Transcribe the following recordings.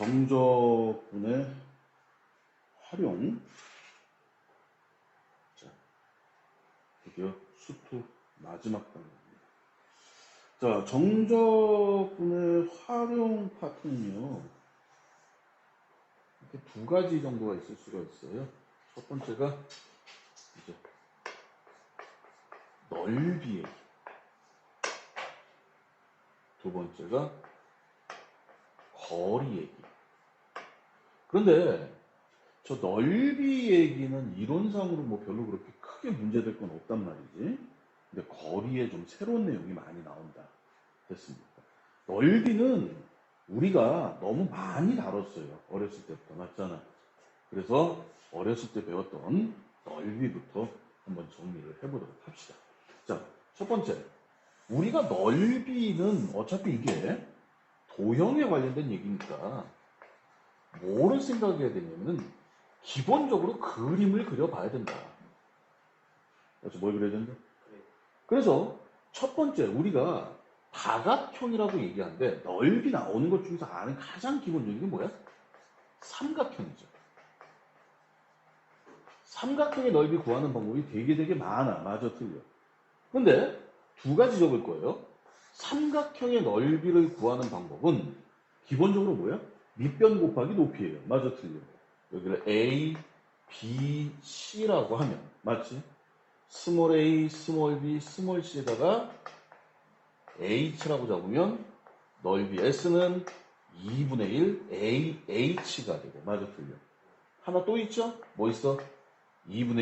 정적분의 활용. 자, 드디어 수투 마지막 단계입니다. 자, 정적분의 활용 파트는요, 이렇게 두 가지 정도가 있을 수가 있어요. 첫 번째가 이제 넓이 얘기. 두 번째가 거리 얘기. 그런데 저 넓이 얘기는 이론상으로 뭐 별로 그렇게 크게 문제될 건 없단 말이지. 근데 거리에 좀 새로운 내용이 많이 나온다. 됐습니까? 넓이는 우리가 너무 많이 다뤘어요. 어렸을 때부터. 맞잖아. 그래서 어렸을 때 배웠던 넓이부터 한번 정리를 해보도록 합시다. 자, 첫 번째. 우리가 넓이는 어차피 이게 도형에 관련된 얘기니까 뭐를 생각해야 되냐면은 기본적으로 그림을 그려봐야 된다. 그래서 뭘 그려야 된다? 그래서 첫 번째 우리가 다각형이라고 얘기하는데 넓이 나오는 것 중에서 아는 가장 기본적인 게 뭐야? 삼각형이죠. 삼각형의 넓이 구하는 방법이 되게 많아. 맞아, 틀려. 근데 두 가지 적을 거예요. 삼각형의 넓이를 구하는 방법은 기본적으로 뭐야? 밑변 곱하기 높이예요. 맞아, 틀려. 여기를 A, B, C라고 하면 맞지? 스몰 a, 스몰 b, 스몰 c에다가 h라고 잡으면 넓이 s는 2분의 1 ah가 되고 맞아, 틀려. 하나 또 있죠? 뭐 있어? 2분의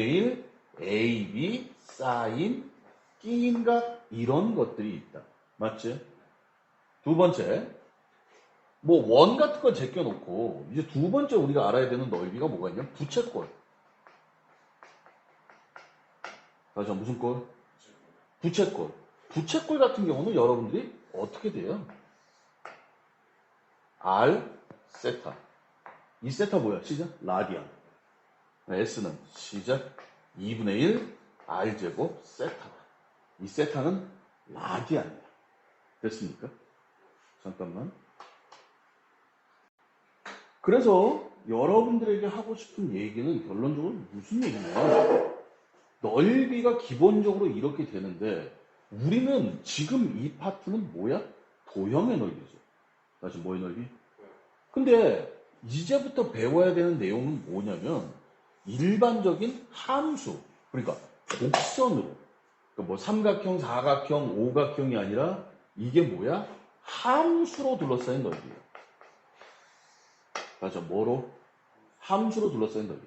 1 ab 사인 끼인각 이런 것들이 있다. 맞지? 두 번째, 뭐 원 같은 거 제껴놓고 이제 두 번째 우리가 알아야 되는 넓이가 뭐가 있냐면 부채꼴. 맞아, 무슨 꼴? 부채꼴. 부채꼴 같은 경우는 여러분들이 어떻게 돼요? R 세타. 이 세타 뭐야? 시작? 라디안. S는 시작? 2분의 1 R제곱 세타. 이 세타는 라디안이야. 됐습니까? 잠깐만. 그래서 여러분들에게 하고 싶은 얘기는 결론적으로 무슨 얘기냐? 넓이가 기본적으로 이렇게 되는데 우리는 지금 이 파트는 뭐야? 도형의 넓이죠. 다시 뭐의 넓이? 근데 이제부터 배워야 되는 내용은 뭐냐면 일반적인 함수, 그러니까 곡선으로, 그러니까 뭐 삼각형, 사각형, 오각형이 아니라 이게 뭐야? 함수로 둘러싸인 넓이에요. 맞아, 뭐로? 함수로 둘러싸인 넓이.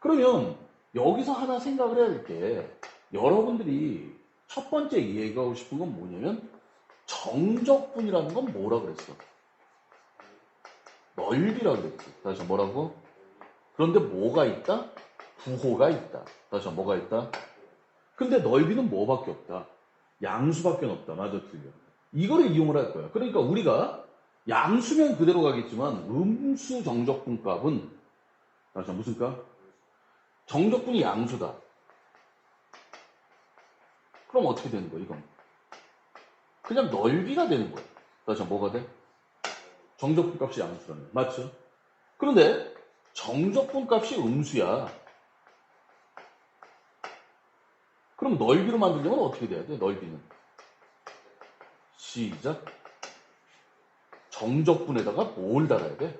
그러면 여기서 하나 생각을 해야 될 게 여러분들이 첫 번째 이해하고 싶은 건 뭐냐면 정적분이라는 건 뭐라 그랬어? 넓이라 그랬지. 다시 뭐라고? 그런데 뭐가 있다? 부호가 있다. 다시 뭐가 있다? 근데 넓이는 뭐밖에 없다? 양수밖에 없다. 맞아, 틀려. 이거를 이용을 할 거야. 그러니까 우리가 양수면 그대로 가겠지만 음수 정적분 값은 다시 무슨 값? 정적분이 양수다. 그럼 어떻게 되는 거야, 이건? 그냥 넓이가 되는 거야. 다시 뭐가 돼? 정적분 값이 양수라면. 맞죠? 그런데 정적분 값이 음수야. 그럼 넓이로 만들려면 어떻게 돼야 돼, 넓이는? 시작. 정적분에다가 뭘 달아야 돼?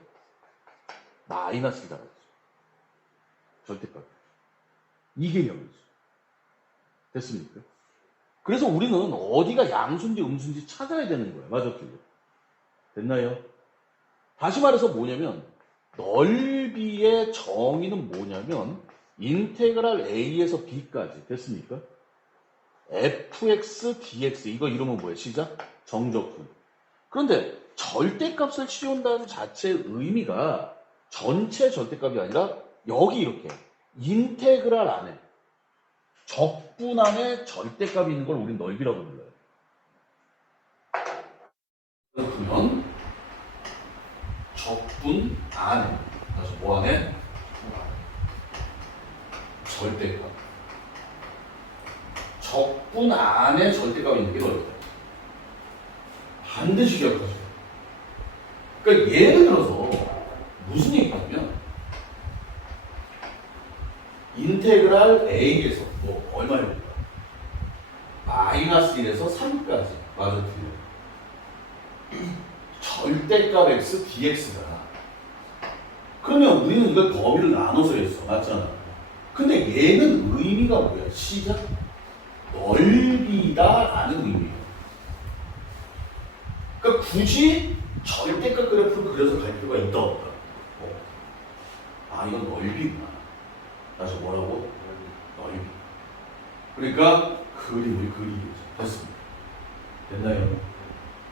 마이너스를 달아야지. 절대값. 이 개념이죠. 됐습니까? 그래서 우리는 어디가 양수인지 음수인지 찾아야 되는 거예요. 맞아, 틀려. 됐나요? 다시 말해서 뭐냐면 넓이의 정의는 뭐냐면 인테그랄 a에서 b까지. 됐습니까? fx dx 이거 이름은 뭐예요? 시작? 정적분. 그런데 절대값을 치운다는 자체의 의미가 전체 절대값이 아니라 여기 이렇게 인테그랄 안에 적분 안에 절대값이 있는 걸 우린 넓이라고 불러요. 그러면 적분 안에, 그래서 뭐 안에? 절대값. 적분 안에 절대값이 있는 게 넓이다. 반드시 기억하세요. 그러니까 예를 들어서 인테그랄 A에서 뭐 얼마 해볼까? 마이너스 1에서 3까지. 맞아, 틀려. 절대값 x dx가. 그러면 우리는 이걸 범위를 나눠서 했어. 맞잖아. 근데 얘는 의미가 뭐야? 시작. 넓이다라는 의미예요. 그러니까 굳이 절대값 그래프를 그려서 갈 필요가 있다 없다. 아, 이건 넓이구나. 다시 뭐라고? 넓이. 그러니까 그림을 그리기. 됐습니다. 됐나요?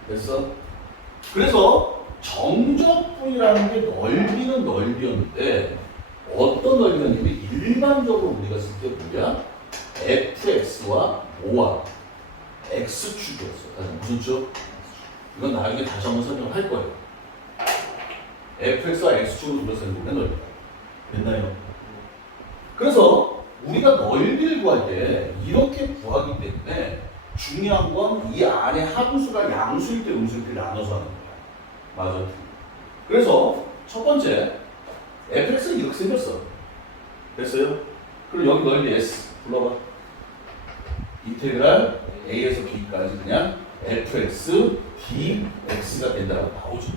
됐어? 그래서 정적분이라는 게 넓이는 넓이였는데 어떤 넓이였냐면 일반적으로 우리가 쓸 때 뭐야? fx와 5와 x축이었어. 다시 무슨 축? 이건 나중에 다시 한번 설명할 거예요. fx와 x축으로 둘러싼 부분의 넓이다. 됐나요? 그래서 우리가 넓이를 구할 때 이렇게 구하기 때문에 중요한 건 이 안에 함수가 양수일 때 음수일 때 나눠서 하는 거야. 맞아. 그래서 첫 번째 fx는 이렇게 생겼어. 됐어요? 그리고 여기 넓이 s 불러봐. 인테그랄 a에서 b까지 그냥 fx dx가 된다고 나오죠.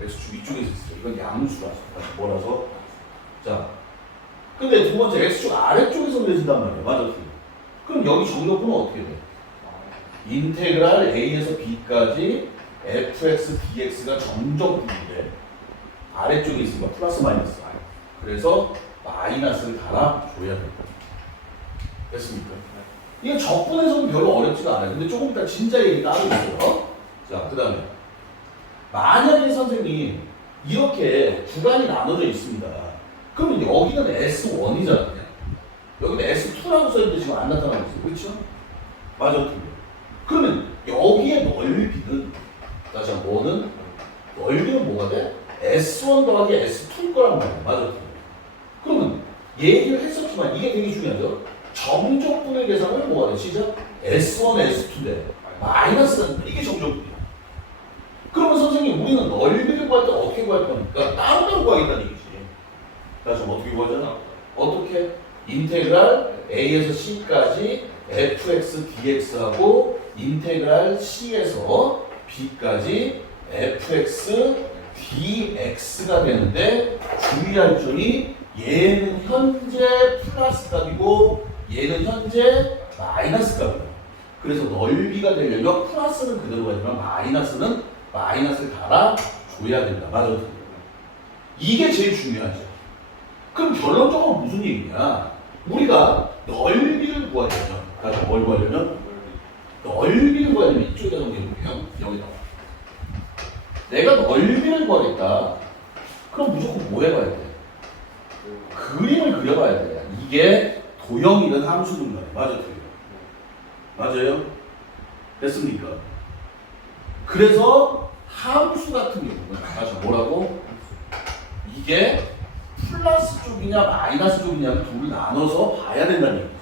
x축 이쪽에서 있어. 이건 양수라서. 뭐라서? 자, 근데 두 번째 x축 아래쪽에서 그려진단 말이야. 맞아. 그럼 여기 정적분은 어떻게 돼? 인테그랄 a에서 b까지 fx dx가 정적분인데 아래쪽에 있으니까 플러스 마이너스. 그래서 마이너스를 달아줘야 된다. 됐습니까? 이게 적분에서는 별로 어렵지가 않아요. 근데 조금 이따 진짜 얘기 따로 있어요. 자, 그 다음에 만약에 선생님 이렇게 구간이 나눠져 있습니다. 그러면 여기는 S1이잖아요. 여기는 S2라고 써있는데 지금 안 나타나고 있어요. 그렇죠? 맞아. 그러면 여기에 넓이는 다시 한번 뭐는? 넓이는 뭐가 돼? S1 더하기 S2일 거란 말이야. 맞아. 그러면 얘기를 했었지만 이게 되게 중요하죠. 정적분의 계산을 뭐가 돼? 시작? S1, S2인데 마이너스가 이게 정적분이야. 그러면 선생님 우리는 넓이를 구할 때 어떻게 구할 겁니까? 따로따로 구하겠다는 얘기지. 다시 어떻게 구하잖아? 어떻게? 인테그랄 A에서 C까지 fx dx하고 인테그랄 C에서 B까지 fx dx가 되는데 주의할 점이 얘는 현재 플러스 값이고 얘는 현재 마이너스 값이야. 그래서 넓이가 되려면 플러스는 그대로 가지만 마이너스는 마이너스를 달아줘야 된다. 맞아. 이게 제일 중요하죠. 그럼 결론적으로 무슨 얘기냐? 우리가 넓이를 구하려면, 그러니까 뭘 구하려면? 넓이를 구하려면 이쪽에다 넘겨볼게요. 여기다. 내가 넓이를 구하겠다. 그럼 무조건 뭐 해봐야 돼? 그림을 그려봐야 돼. 이게 도형이든 함수든 간에. 맞아, 틀려. 맞아요? 됐습니까? 그래서 함수 같은 경우는 다시 뭐라고? 이게 플러스 쪽이냐 마이너스 쪽이냐를 둘을 나눠서 봐야 된다는 얘기죠.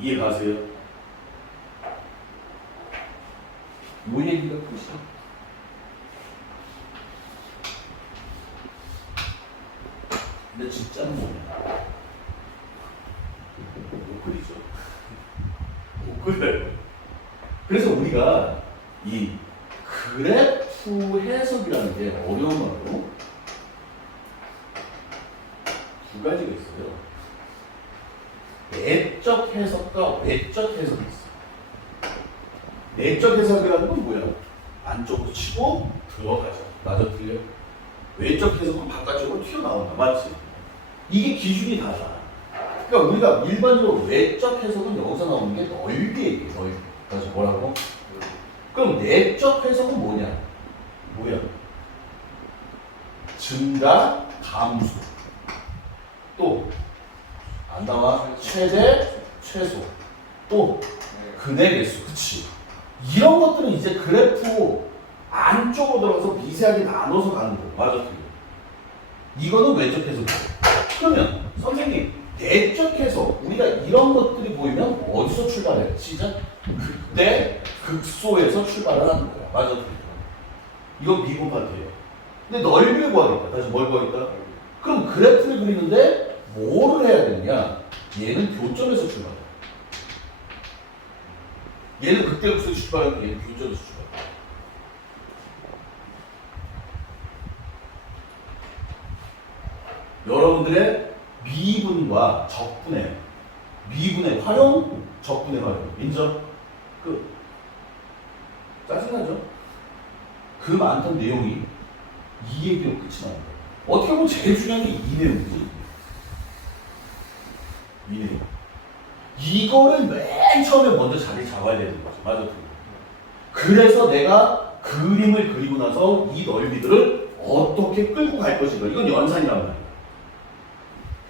이해 가세요? 요 얘기가 끝이야. 근데 진짜는 뭐냐? 못 그리죠. 못 그려요. 그래서 우리가 이 그래프 해석이라는 게 어려운 말로 두 가지가 있어요. 내적 해석과 외적 해석이 있어요. 내적 해석이라는 건 뭐야? 안쪽으로 치고 들어가죠. 맞아, 틀려? 외적 해석은 바깥쪽으로 튀어나온다. 맞지? 이게 기준이 다르잖아. 그러니까 우리가 일반적으로 외적 해석은 여기서 나오는 게 넓이 얘기예요. 넓이. 그래서 뭐라고? 그럼 내적 해석은 뭐냐? 뭐야? 증가, 감소. 또 안 나와? 최대, 최소. 또 근의 개수. 그치? 이런 것들은 이제 그래프 안쪽으로 들어가서 미세하게 나눠서 가는 거예요. 맞아. 이거는 외적 해석이에요. 그러면 선생님 내적 해석 우리가 이런 것들이 보이면 어디서 출발해요? 시작? 그때 극소에서 출발을 하는 거야. 맞아. 이건 미분 파트예요. 근데 넓이를 구하겠다. 다시 뭘 구하겠다? 그럼 그래프를 그리는데 뭐를 해야 되느냐? 얘는 교점에서 출발해. 얘는 극대극소에서 출발하고 얘는 교점에서 출발해. 여러분들의 미분과 적분의 미분의 활용, 적분의 활용 인정? 짜증나죠? 그 많던 내용이 이 얘기로 끝이 나는 거예요. 어떻게 보면 제일 중요한 게 이 내용이지. 이 내용. 이거를 맨 처음에 먼저 자리 잡아야 되는 거죠. 맞아. 그래서 내가 그림을 그리고 나서 이 넓이들을 어떻게 끌고 갈 것인가. 이건 연산이란 말이야.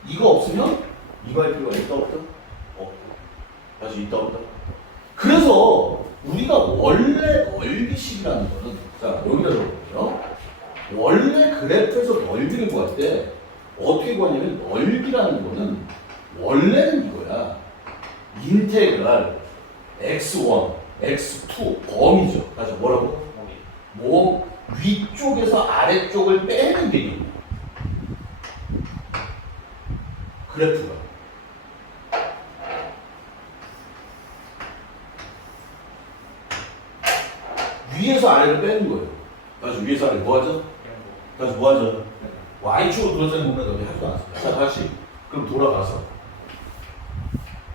이거 없으면 이거 할 필요가 있다 없다? 없다. 다시 있다 없다? 그래서 우리가 원래 넓이식이라는 거는 자 여기다 적어볼게요. 원래 그래프에서 넓이를 구할 때 어떻게 구하냐면 넓이라는 거는 원래는 이거야. 인테그랄 x1, x2 범위죠. 다시 뭐라고? 뭐 위쪽에서 아래쪽을 빼는 개념이야. 그래프가. 위에서 아래를 빼는 거예요. 다시 위에서 아래 뭐 하죠? 다시 뭐 하죠? Y축으로 돌아서는 부분은 여기 하지도 않습니다. 자, 다시. 그럼 돌아가서.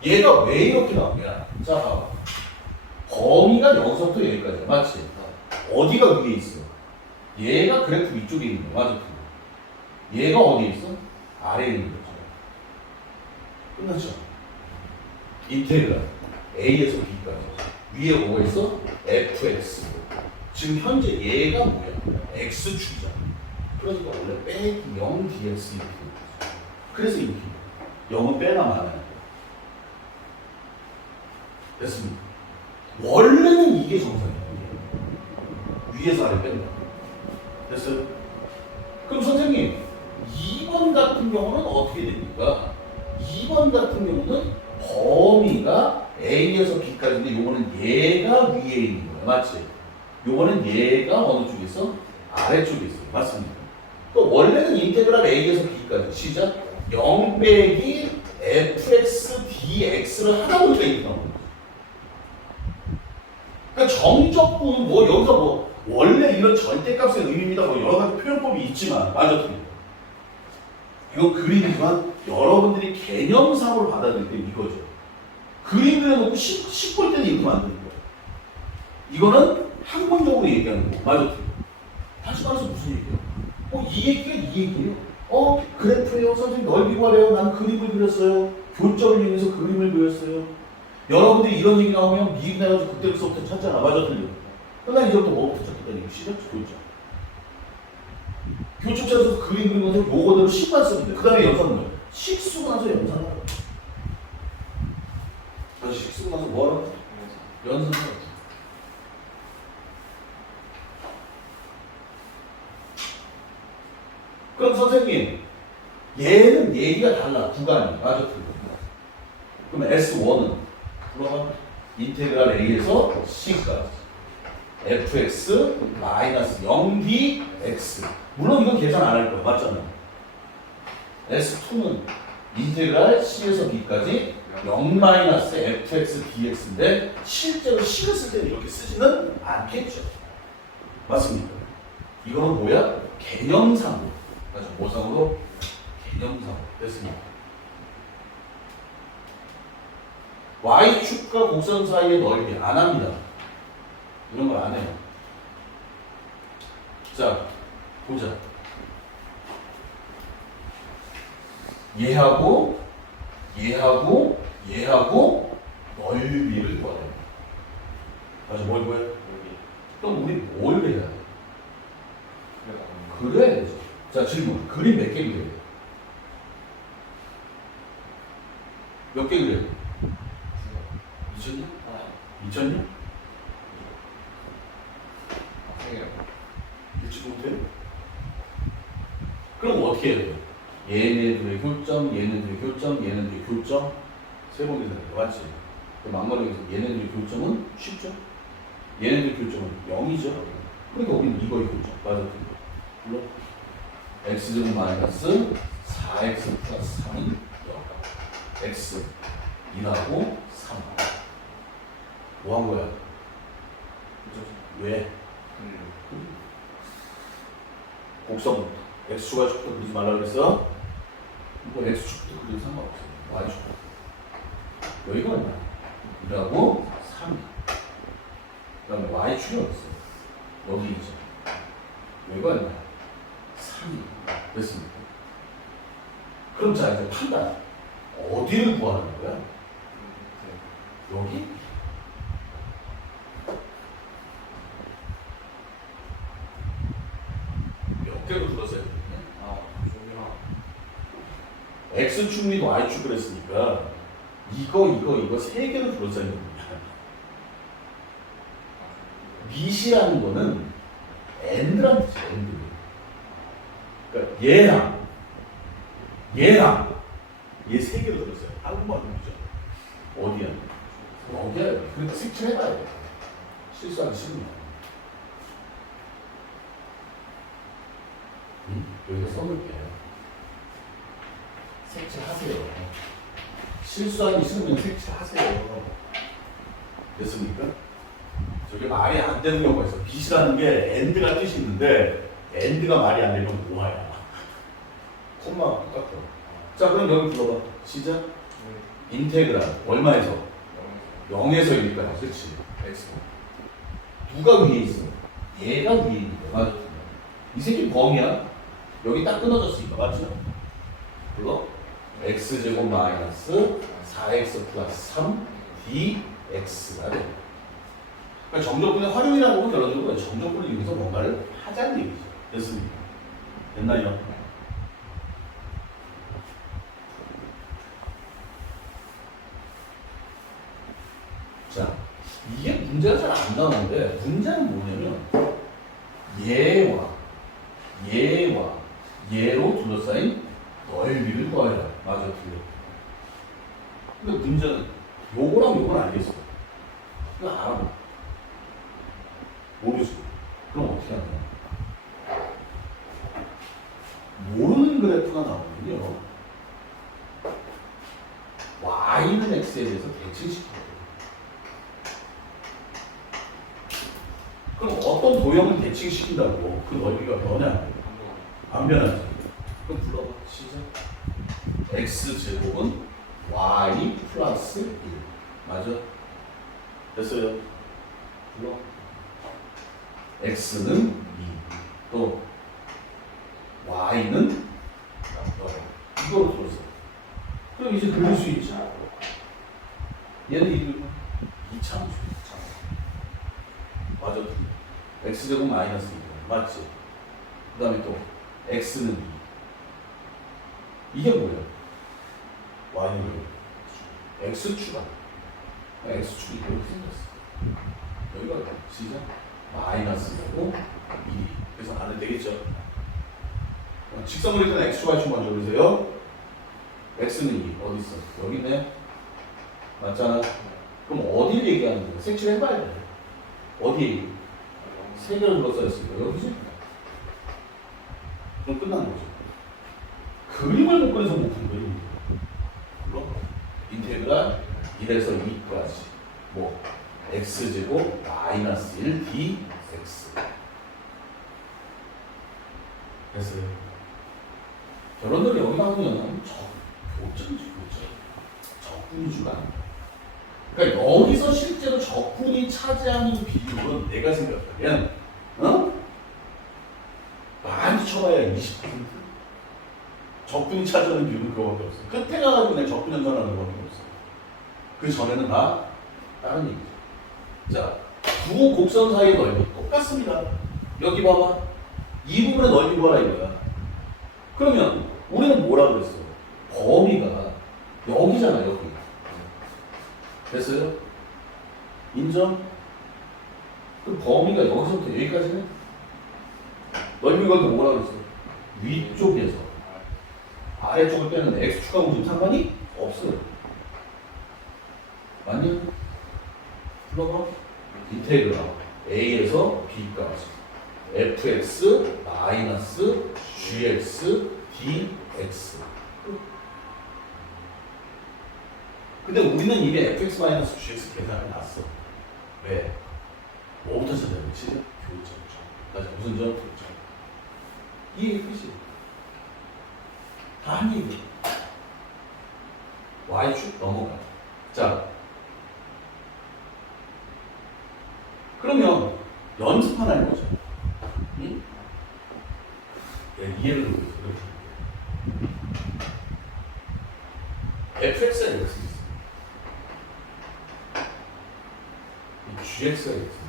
얘가 왜 이렇게 나오냐? 자, 봐봐. 범위가 여기서부터 여기까지야. 맞지? 어디가 위에 있어? 얘가 그래프 위쪽에 있는 거야. 맞아? 얘가 어디에 있어? 아래에 있는 거죠. 끝났죠? 인테그랄. A에서 B까지. 위에 뭐가 있어? fx. 지금 현재 얘가 뭐야? x축이잖아. 그러니까 원래 빼기 0 dx 이렇게. 그래서 이렇게. 0은 빼나 마나. 됐습니다. 원래는 이게 정상이야. 위에서 아래 뺀다. 됐어요? 그럼 선생님, 2번 같은 경우는 어떻게 됩니까? 2번 같은 경우는 범위가 A에서 B까지인데 요거는 얘가 위에 있는 거야. 맞지? 요거는 얘가 어느 쪽에 있어? 아래쪽에 있어. 맞습니다. 또 원래는 인테그랄 A에서 B까지. 시작. 0 빼기 fx dx를 하다 보니까 이렇게 나오는 거지. 그러니까 정적분은 뭐 여기서 뭐 원래 이런 절대값의 의미입니다. 뭐 여러 가지 표현법이 있지만 맞아 틀려. 이거 그림이지만 여러분들이 개념상으로 받아들일 때 이거죠. 그림 그려놓고 씹볼 때는 이렇게 만드는 거야. 이거는 학문적으로 얘기하는 거. 맞아 틀려. 다시 말해서 무슨 얘기예요? 이 얘기가 이 얘기예요. 그래프예요. 선생님 넓이 구하래요. 난 그림을 그렸어요. 교점을 이용해서 그림을 그렸어요. 여러분들이 이런 얘기 나오면 미분해가지고 그때부터 찾잖아. 맞아 틀려. 그러나 이제부터 뭐부터 찾겠다니. 이거 시작 교점. 교점 찾아서 그림 그리면서 요거대로 식만 쓰면 돼. 그 다음에 연산은 뭐야? 식 쓰고 나서 연산하라. 다시 식 쓰고 나서 뭐하라? 연산하라. 그럼 선생님, 얘는 얘기가 달라. 구간이. 맞아 틀려. 그럼 S1은 물어봐. 인테그랄 A에서 C까지 fx 마이너스 0dx. 물론 이건 계산 안 할 거야. 맞잖아. S2는 인테그랄 C에서 B까지 0 마이너스 fx dx인데 실제로 C를 쓸 때는 이렇게 쓰지는 않겠죠. 맞습니까? 이거는 뭐야? 개념상으로. 맞아. 뭐상으로? 개념상으로. 됐습니다. Y축과 곡선 사이의 넓이 안 합니다. 이런 걸 안 해요. 자, 보자. 얘하고 넓이를 구하래. 맞아, 뭘 구해? 그럼 우리 뭘 해야 돼? 그래야 되죠. 자, 질문. 그림 몇 개 그려야 돼? 몇 개 그려야 돼? 미쳤냐? 미쳤냐? 미치지 못해? 그럼 어떻게 해야 돼요? 얘네들의 교점, 얘네들의 교점, 얘네들의 교점 세 번 계산해요. 맞지? 막말하면서 얘네들의 교점은 쉽죠? 얘네들의 교점은 0이죠? 그러니까 우리는 이거의 교점. 맞아. 물론 x제곱 마이너스 4x 플러스 3은 0. x 2하고 3. 뭐 한 거야? 왜? 곡선 x축과 축도 그리지 말라 그랬어? 이거 x축도 그리지 상관없어. y축. 여기가 얼마야? 2하고 3. 그 다음에 y축이 어딨어? 여기 있죠. 여기가 얼마야? 3. 됐습니까? 그럼 자, 이제 판단. 어디를 구하는 거야? 여기? 몇 개로 둘러싸야 되겠네? X축 및 Y축을 했으니까 이거 세 개로 둘러싸야 됩니다. 밑이라는 거는 and란 뜻이야, and. 그러니까 얘랑 얘 세 개로 둘러싸요. 한국말로 그죠? 어디야? 여기야. 그러니까 색칠해봐야 돼. 실수하기 싫으면. 여기다 써놓을게요. 색칠하세요. 실수하기 싫으면 색칠하세요. 됐습니까? 저게 말이 안 되는 경우가 있어. 빛이라는 게 end가 뜻이 있는데 end가 말이 안 되면 뭐야? 콤마가 똑같아. 자, 그럼 여기 불러봐. 시작. 인테그랄 얼마에서? 0에서 1까지. 그렇지. x. 누가 위에 있어? 얘가 위에 있는 거야. 맞아. 이 새끼 범위야. 여기 딱 끊어졌으니까. 맞죠? 불러. x제곱 마이너스 4x 플러스 3 dx가 돼. 그러니까 정적분의 활용이라고 보면 결론적으로 정적분을 이용해서 뭔가를 하자는 얘기죠. 됐습니까? 됐나요? 자, 이게 문제가 잘 안 나오는데 문제는 뭐냐면 얘와 얘로 둘러싸인 넓이를 구하라. 맞아, 틀려. 근데 문제는 요거랑 요건 알겠어. 그거 알아. 모르지. 그럼 어떻게 하냐? 모르는 그래프가 나오면요. y는 x에 대해서 대칭시켜야 돼. 그럼 어떤 도형을 대칭시킨다고 그 넓이가 변하냐? 안 변하지. 그럼 불러봐. 시작. x제곱은 y 플러스 1. 맞아? 됐어요? 불러. x는 2. 또 y는 0. 이거로 들었어. 그럼 이제 그릴 수 있지. 얘는 이거 2차함수. 맞아. x제곱 마이너스 2. 맞지? 그 다음에 또 x는 2. 이게 뭐야? y는 왜? x축아. x축이 이렇게 생겼어. 여기가 시작. 마이너스고 2. 그래서 안에 되겠죠? 직선을 일단 x축, y축 먼저 그리세요. x는 2. 어디 있어? 여기 있네. 맞잖아. 그럼 어디를 얘기하는 거야? 색칠 해봐야 돼. 어디? 세 개를 둘러싸였으니까 여기지? 그럼 끝난 거죠. 그림을 못 그려서 못 푼 거예요. 물론 인테그랄 1에서 2까지 뭐 x제곱 마이너스 1 dx 됐어요. 결론들이 여기 나오면 교점이지. 적분이 주가. 그러니까 여기서 실제로 적분이 차지하는 비율은 내가 생각하면 많이 쳐봐야 20%. 적분이 차지하는 비율은 그거밖에 없어. 끝에 가가지고 그냥 적분 연산하는 거밖에 없어. 그 전에는 다 다른 얘기죠. 자, 두 곡선 사이의 넓이 똑같습니다. 여기 봐봐. 이 부분의 넓이 봐라 이거야. 그러면 우리는 뭐라 그랬어? 범위가 여기잖아, 여기. 됐어요? 인정? 그럼 범위가 여기서부터 여기까지는? 넓이가 뭐라 그랬어? 위쪽에서 아래쪽을 빼는 x축하고 좀 상관이 없어요. 맞니? 불러봐. 인테그랄 a에서 b까지 fx 마이너스 gx dx x. 근데 우리는 이미 fx-gx 계산을 해놨어. 왜? 뭐부터 찾아야 되지? 교점. 맞아. 무슨 점? 교점. 이게 끝이. 다 한 얘기. y축 넘어가. 자. 그러면 연습 하나 해보자. 응? 이해를 해보자. fx가 x 있어. gx가 x 있어.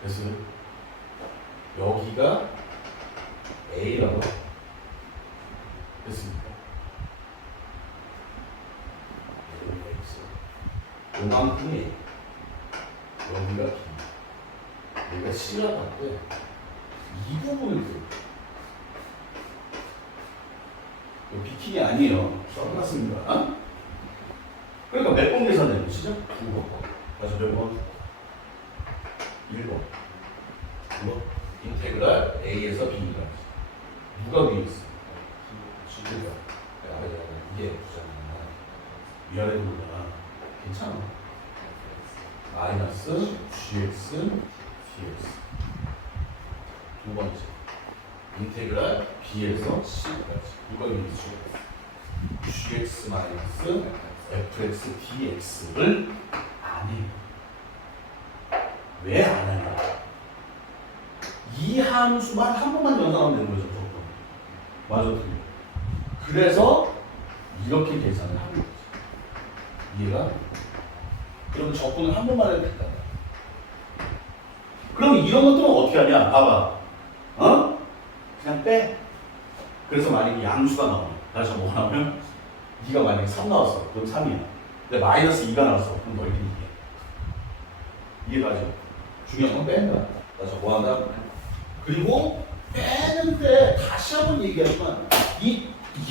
그래서 여기가 a라고 됐습니까? 여기가 x. 요만큼이 a. 여기가 b. 여기가 c라고 할때 이 부분을 비키니 아니에요. 써놨습니다. 그러니까 몇 번 계산되는 것이죠? 2번. 다시 몇 번? 1번. 2번. 인테그랄 A에서 B가. 누가 위에 있어? G가. 이게 F잖아. 위아래도 몰라. 괜찮아. 마이너스 GX, DX. 두 번째. 인테그랄 B에서 C까지. 누가 위에 있어? GX 마이너스 fx dx를 안 해요. 왜 안 하냐? 이 함수만 한 번만 연산하면 되는 거죠. 맞아. 그래서 이렇게 계산을 하는 거죠. 이해가? 그러면 적분을 한 번만 해도 될까? 그럼 이런 것들은 어떻게 하냐? 봐봐. 어? 그냥 빼. 그래서 만약에 양수가 나오면 다시 뭐 나오면 네가 만약에 3 나왔어. 그럼 3이야. 근데 마이너스 2가 나왔어. 그럼 너희들이 2야. 이해가죠? 중요한 건 뺀다. 그래서 뭐 한다? 그리고 빼는데 다시 한번 얘기하지만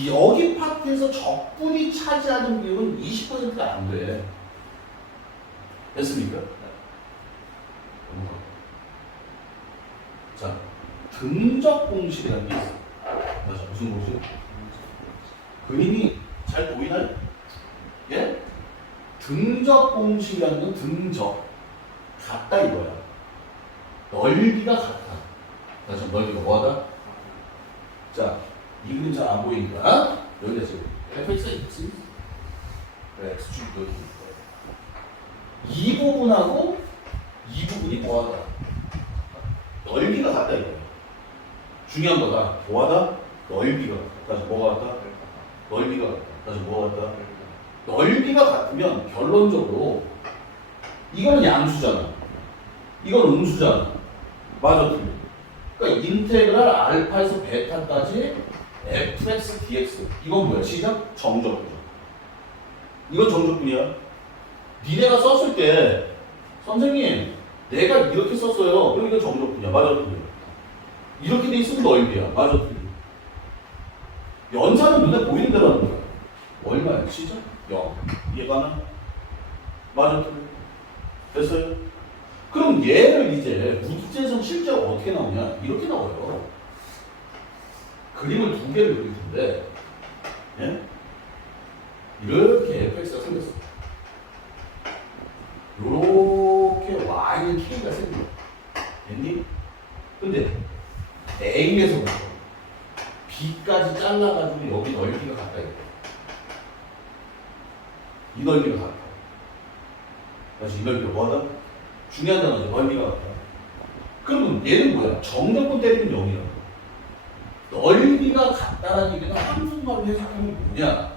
여기 파트에서 적분이 차지하는 비율은 20%가 안 돼. 됐습니까? 자, 등적 공식이라는 게 있어. 맞아. 무슨 공식? 그림이 잘 보이나요? 예? 등적 공식이라는 건 등적 같다 이거야. 넓이가 같다. 다시 넓이가 뭐하다? 자, 이 그림 잘 안 보이니까 여기다 지금 fx가 있지. x축도 있고 이 부분하고 이 부분이 뭐하다? 넓이가 같다 이거야. 중요한 거다. 뭐하다? 넓이가 같다. 다시 뭐가 같다? 넓이가 같다. 다시 뭐가 같다? 넓이가 같으면 결론적으로 이거는 양수잖아. 이건 음수잖아. 맞아, 틀려. 그러니까 인테그랄 알파에서 베타까지 fx dx. 이건 뭐야? 시작? 정적분. 이건 정적분이야. 니네가 썼을 때 선생님 내가 이렇게 썼어요. 그럼 이건 정적분이야. 맞아, 틀려. 이렇게 돼 있으면 넓이야. 맞아, 틀려. 연산은 눈에 보이는 대로 하는 거야. 얼마야? 시작? 0. 이해가나? 맞아, 틀려. 됐어요? 그럼 얘를 이제 문제에서 실제로 어떻게 나오냐? 이렇게 나와요. 그림을 두 개를 그릴 텐데, 예? 이렇게 fx가 생겼어. 이렇게 y는 k가 생겨. 됐니? 근데 a에서부터 b까지 잘라가지고 여기 넓이가 같다 이거. 이 넓이가 같다. 다시 이 넓이가 뭐하다? 중요한 단어죠. 넓이가 같다. 그러면 얘는 뭐야? 정적분 때리면 0이야. 넓이가 같다라는 얘기는 한국말로 해석하면 뭐냐?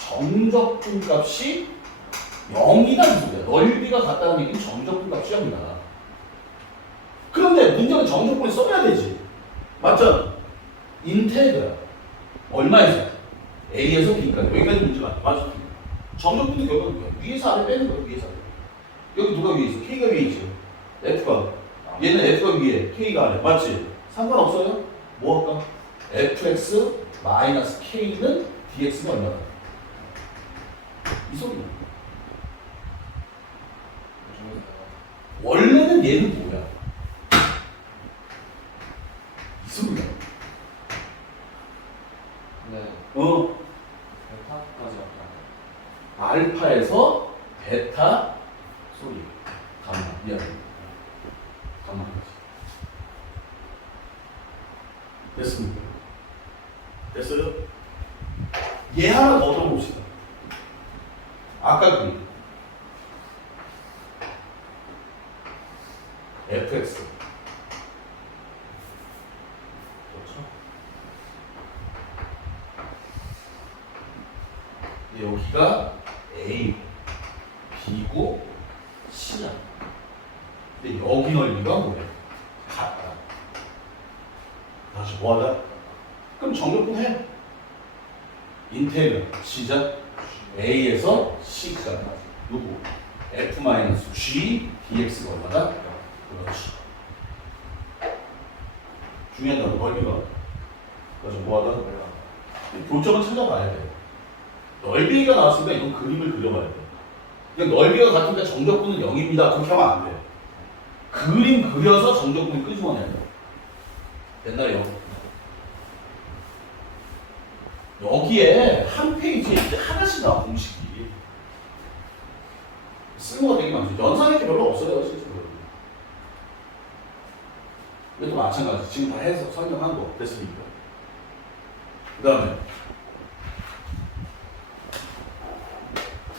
정적분 값이 0이다 이 소리야. 넓이가 같다는 얘기는 정적분 값이 0이다. 그런데 문제는 정적분을 써야 되지. 맞죠? 인테그랄 얼마에서? A에서 B까지. 여기까지 문제가 아니야. 맞죠? 정적분도 결국은 뭐야? 위에서 아래 빼는 거야. 위에서 아래. 여기 누가 위에 있어? K가 위에 있죠. F가. 얘는 F가 위에, K가 아래. 맞지? 상관없어요? 뭐 할까? fx 마이너스 K는 dx가 얼마다? 이 소리야. 원래는 얘는 뭐야? 가만까지. 됐습니까? 됐어요? 얘 하나 더 들어봅시다. 아까 그 fx 그렇죠? 여기가 a, b고 c야. 근데 여기 넓이가 뭐야? 같다. 다시 뭐하다? 그럼 정렬분 해. 인테그럴 시작 a에서 c까지 누구? f-g dx가 얼마다? 그렇지. 중요한 건 넓이가. 그래서 뭐하다? 교점을 찾아봐야 돼. 넓이가 나왔으니까 이건 그림을 그려봐야 돼. 그냥 넓이가 같으니까 정적분은 0입니다. 그렇게 하면 안 돼. 그림 그려서 정적분을 끄집어내야 돼. 됐나요? 여기에 한 페이지에 이제 하나씩 나와, 공식이. 쓸모가 되게 많죠. 연산할 게 별로 없어요, 실제로. 이것도 마찬가지. 지금 다 해서 설명한 거 됐습니까? 그 다음에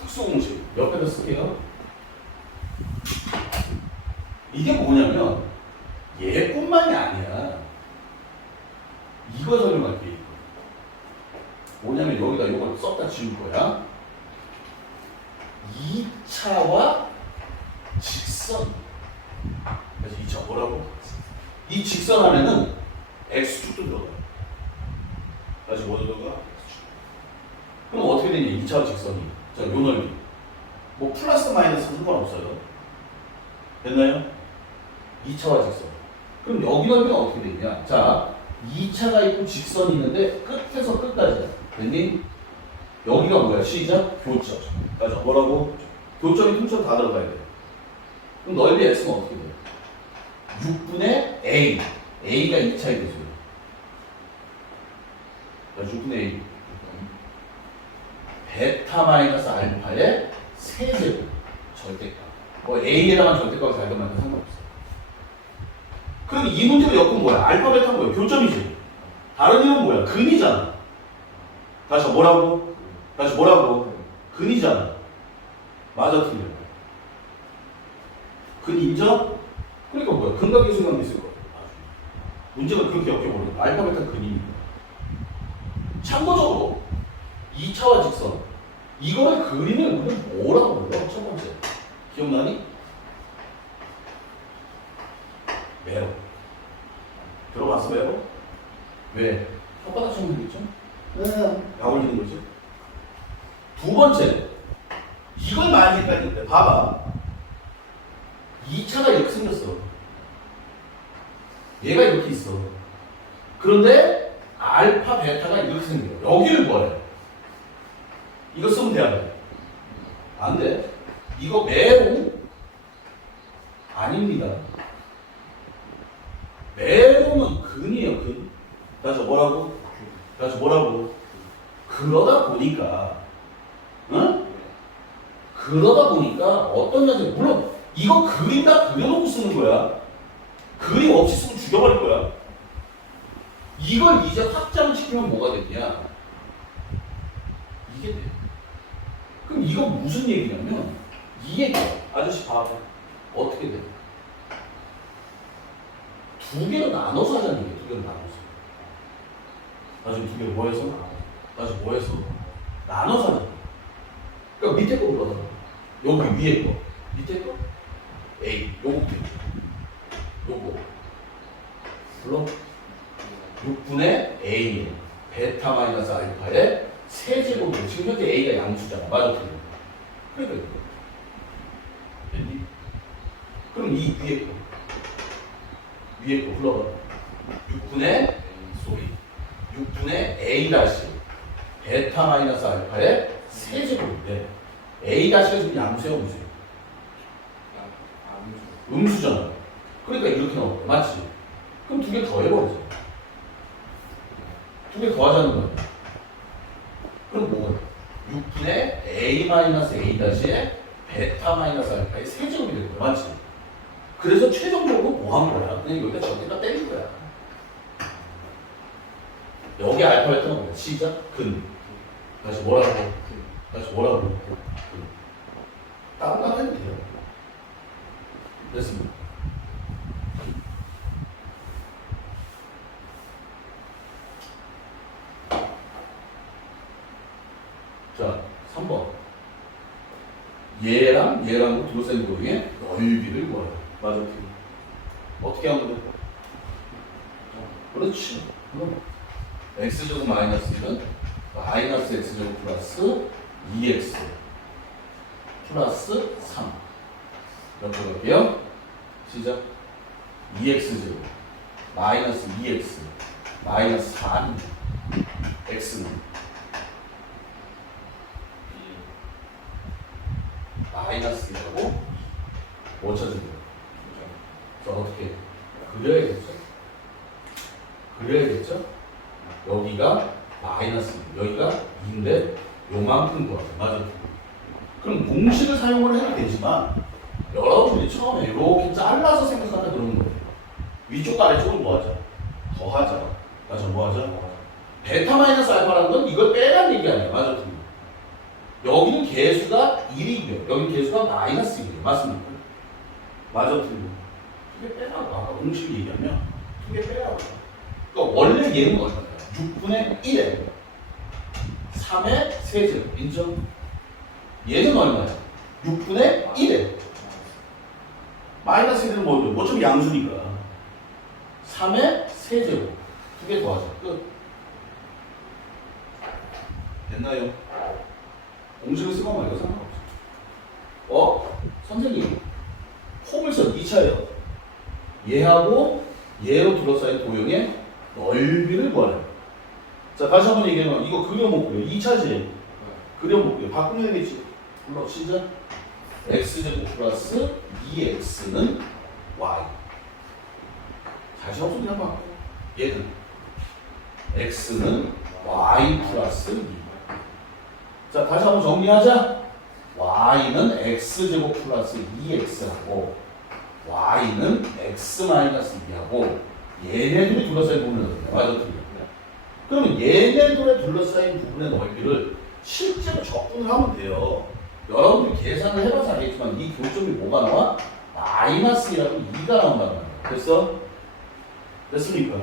특수공식 옆에다 쓸게요. 이게 뭐냐면 얘뿐만이 아니야. 이거 설명할게. 뭐냐면 여기다 이걸 썼다 지울 거야. 2차와 직선. 그래서 2차 뭐라고? 이 직선 안에는 x축도 들어가. 다시 뭐 들어가? x축. 그럼 어떻게 되냐? 2차와 직선이. 자, 요 넓이. 뭐 플러스 마이너스 상관없어요. 됐나요? 2차와 직선. 그럼 여기 넓이는 어떻게 되냐? 자, 2차가 있고 직선이 있는데 끝에서 끝까지야. 됐니? 여기가 뭐야? 시작? 교점. 맞아. 뭐라고? 교점이 통점 다 들어가야 돼. 그럼 넓이 x는 어떻게 돼? 6분의 a. a가 2차이 되죠. 자, 6분의 a. 베타 마이너스 알파의 세제곱. 절대값. 뭐 a에다만 절대값을 잘 들면 상관없어. 그럼 이 문제의 역은 뭐야? 알파 베타는 뭐야? 교점이지. 다른 이유는 뭐야? 근이잖아. 다시 뭐라고? 다시 뭐라고? 근이잖아. 맞아, 틀려. 근 인정? 그러니까 뭐야? 근과 계수관계 있을 거야. 문제가 그렇게 엮여버려. 알파 베타 근이니까. 참고적으로 2차와 직선. 이거를 그리면 우리는 뭐라고 불러? 첫 번째. 기억나니? 매로. 들어봤어, 매로? 왜? 혓바닥처럼 생겼죠? 약 올리는 거죠. 두 번째, 이걸 많이 헷갈리는데 봐봐. 2차가 이렇게 생겼어. 얘가 이렇게 있어. 그런데 알파, 베타가 이렇게 생겨. 여기를 뭐래? 이거 쓰면 돼야 돼. 안 돼. 이거 매로 아닙니다. 매로는 근이에요, 근. 다시 뭐라고? 다시 뭐라고? 그러다 보니까, 응? 그러다 보니까 어떤 자세, 물론 이거 그림 다 그려놓고 쓰는 거야. 그림 없이 쓰면 죽여버릴 거야. 이걸 이제 확장을 시키면 뭐가 되냐? 이게 돼. 그럼 이거 무슨 얘기냐면 이 얘기야. 아저씨 봐봐. 어떻게 돼? 두 개로 나눠서 하자는 얘기야. 두 개로 나눠서. 나중에 두 개로 뭐 해서? 나중에 뭐 해서? 나눠서 하자. 그러니까 밑에 거 불러봐. 여기 위에 거. 밑에 거? A. 요거 밑에 거. 요거. 불러? 6분의 A. 베타 마이너스 알파의 세제곱으로. 지금 현재 A가 양수잖아. 맞아, 틀려. 그러니까 이거. 됐니? 그럼 이 위에 거. 위에 거 불러봐. 6분의 소리. 6분의 A 다시 베타 마이너스 알파의 세제곱인데 A 다시가 지금 양수야, 음수야? 음수잖아. 그러니까 이렇게 나올 거야. 맞지? 그럼 두 개 더 해버리자. 두 개 더 하자는 거야. 그럼 뭐가 돼? 6분의 A 마이너스 A 다시의 베타 마이너스 알파의 세제곱이 되는 거야. 맞지? 그래서 최종적으로 뭐 한 거야? 그냥 여기다 저기다 때린 거야. 여기 알파 베타는 뭐야? 시작? 근. 다시 뭐라고? 다시 뭐라고? 근. 다운만 해도 돼요. 됐습니다. 자, 3번. 얘랑 둘러싸인 도형의 넓이를 구하라. 맞아. 어떻게 하면 돼? 그렇지. 그럼 x제곱 마이너스 1은 마이너스 x제곱 플러스 2x 플러스 3 이렇게 갈게요. 시작. 2x제곱 마이너스 2x 마이너스 4는 x는 마이너스 1하고 뭐 찾으면 돼요? 자, 어떻게 그려야겠죠? 그려야겠죠? 여기가 마이너스, 여기가 2인데 요만큼 구하자. 맞아. 그럼 공식을 사용을 해도 되지만 여러분이 처음에 이렇게 잘라서 생각하다 그러는 거예요. 위쪽 아래쪽은 뭐 하자? 더하자. 맞아, 뭐 하자? 베타 마이너스 알파라는 건 이걸 빼라는 얘기 아니야. 맞아. 여기는 개수가 1이고요. 여기는 개수가 마이너스 1이에요. 맞습니까? 맞아. 두개 빼라고. 아까 공식을 얘기하면 두개 빼라고. 그러니까 원래 얘는 얼마야? 6분의 1에 3의 세제곱. 인정? 얘는 얼마야? 6분의 1에 마이너스 1은 뭐죠? 어차피 양수니까 3의 세제곱. 두 개 더하자. 끝. 됐나요? 공식을 쓰고 말고 상관없어. 선생님. 포물선 2차예요. 얘하고 얘로 둘러싸인 도형의 넓이를 구하래. 자, 다시 한번 얘기해봐. 이거 그려못 그려. 2차지. 그려못 그려. 바꾸면 되겠지. 물론 시작. x제곱 플러스 2x는 y. 다시 한번 그냥 바꿔. 얘는 x는 y 플러스 2. 자, 다시 한번 정리하자. y는 x제곱 플러스 2x하고 y는 x 마이너스 2하고 얘네들이 둘러싸인 부분이거든요. 맞아, 틀려. 그러면 얘네들에 둘러싸인 부분의 넓이를 실제로 적분을 하면 돼요. 여러분들이 계산을 해봐서 알겠지만 이 교점이 뭐가 나와? 마이너스 1하고 2가 나온다는 거예요. 됐어? 됐습니까?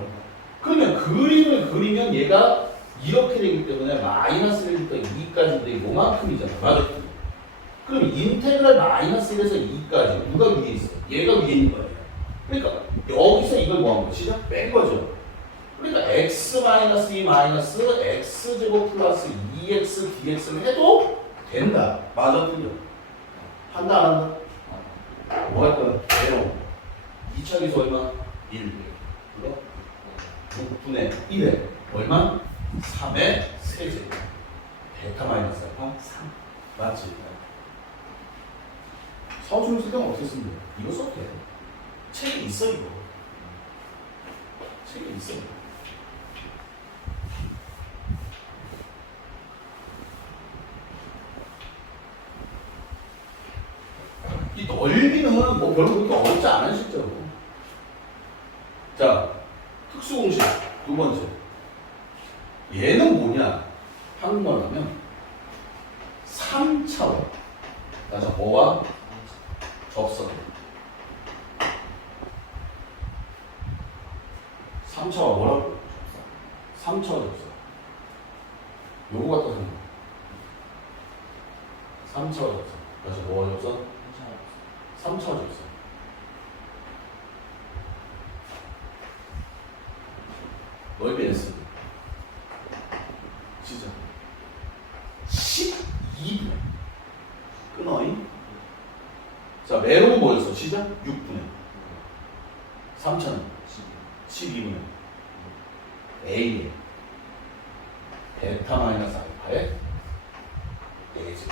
그러면 그림을 그리면 얘가 이렇게 되기 때문에 마이너스 1부터 2까지 돼 요만큼이잖아. 맞아? 그럼 인테그랄 마이너스 1에서 2까지 누가 위에 있어? 얘가 위에 있는 거예요. 그러니까 여기서 이걸 뭐한 거야? 시작 뺀 거죠. 그러니까 x 마이너스 2 마이너스 x제곱 플러스 2x dx를 해도 된다. 맞아, 틀려? 한다, 안 한다? 뭐 할 거야? 배워. 2차 기수 얼마? 1. 그거? 6분의 1에 얼마? 3의 세제곱. 베타 마이너스 알파 3. 맞지? 서술을 쓸 때는 어떻게 쓰면 돼? 이거 써도 돼. 책에 있어, 이거. 책에 있어. 이 넓이는 뭐 별로 그렇게 어렵지 않아요, 실제로. 자, 특수공식 두 번째. 얘는 뭐냐? 한국말로 하면 3차원. 자, 뭐와? 접선. 3차원 뭐라고? 3차원 접선. 요거 갖다 쓰는 거. 3차원 접선. 다시 뭐가 접선? 3차원 접선. 넓이 S. 시작. 12분의. 끊어잉. 자, 매로는 뭐였어? 시작. 6분의. 3차는 12분의. A에 베타 마이너스 알파의 4제.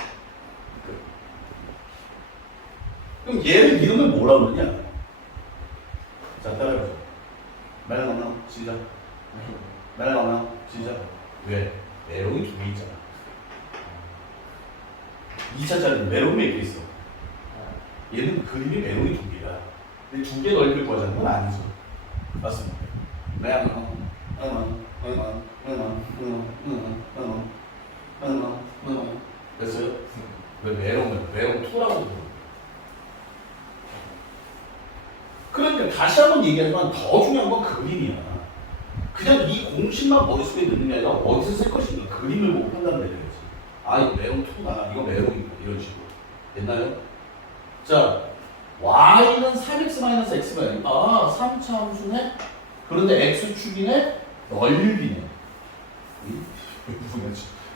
그럼 얘를 이름을 뭐라 그러냐? 자, 따라해보자. 말랑말랑 시작. 말랑말랑 시작. 왜? 메롱이 두 개 있잖아. 2차짜리는 메롱이 몇 개 있어? 얘는 그림이 메롱이 두 개야. 근데 두 개 넓이를 구하자는 건 아니죠. 맞습니다. 됐어요? 왜 메롱 2라고 부르는 그러니까 다시 한번 얘기하지만 더 중요한 건 그림이야. 그냥 이 공식만 머릿속에 넣는 게 아니라 어디서 쓸 것인가 그림을 보고 판단을 해야지. 아 이거 메롱 2다 이거 메롱이다 이런 식으로 됐나요? 자 y는 3x-x가 아 3차 함수네? 그런데 x축이네? 넓이네.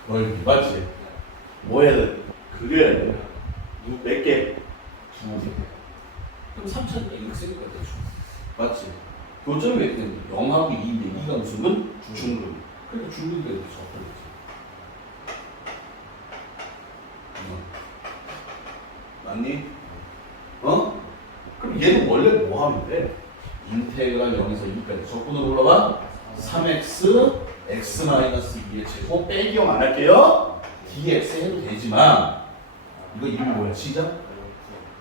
넓이 맞지? 뭐 해야 돼? 그려야 돼. 몇 개? 두 개. 그럼 3차는 x니까 되죠. 맞지? 교점이 왜 되는 거야? 0하고 2인데 2가 무슨 중근. 그러니까 중근이 이렇게 적혀있지. 맞니? 어? 그럼 얘는 원래 뭐 하면 돼? 인테그랄 0에서 2까지 적분으로 올라가 3x x-2의 제곱 빼기 0 안 할게요. dx 해도 되지만 이거 이름이 뭐야? 시작?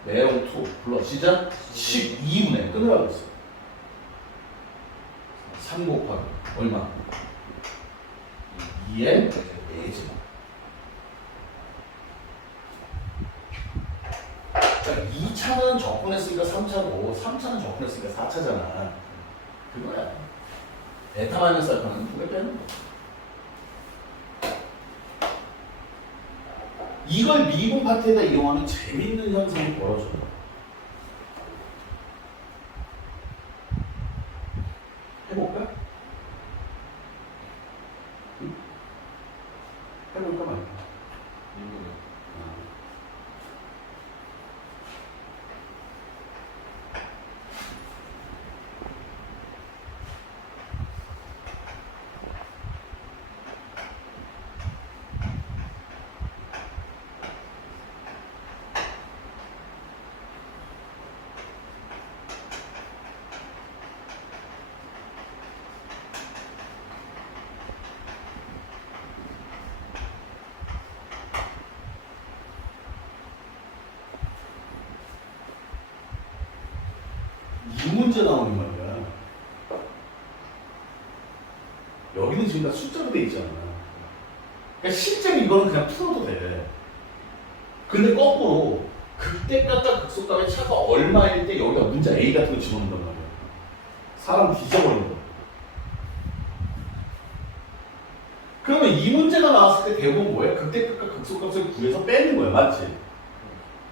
메롱 2 불러 시작? 12분의 끊으라고 했어. 3 곱하기 얼마? 2의 4제곱. 그러니까 2차는 적분했으니까 3차고 3차는 적분했으니까 4차잖아. 그거야. 베타 마이너스 알파는 2배 빼는 거. 이걸 미분 파트에다 이용하면 재밌는 현상이 벌어져요. 해볼까? 응? 해볼까 말까? 이 문제 나오는 말이야. 여기는 지금 다 숫자로 돼 있잖아. 그러니까 실제로 이거는 그냥 풀어도 돼. 근데 거꾸로 극대값과 극소값의 차가 얼마일 때 여기다 문자 A 같은 거 집어넣는단 말이야. 사람 뒤져버리는 거야. 그러면 이 문제가 나왔을 때 대부분 뭐야? 극대값과 극소값을 구해서 빼는 거야. 맞지?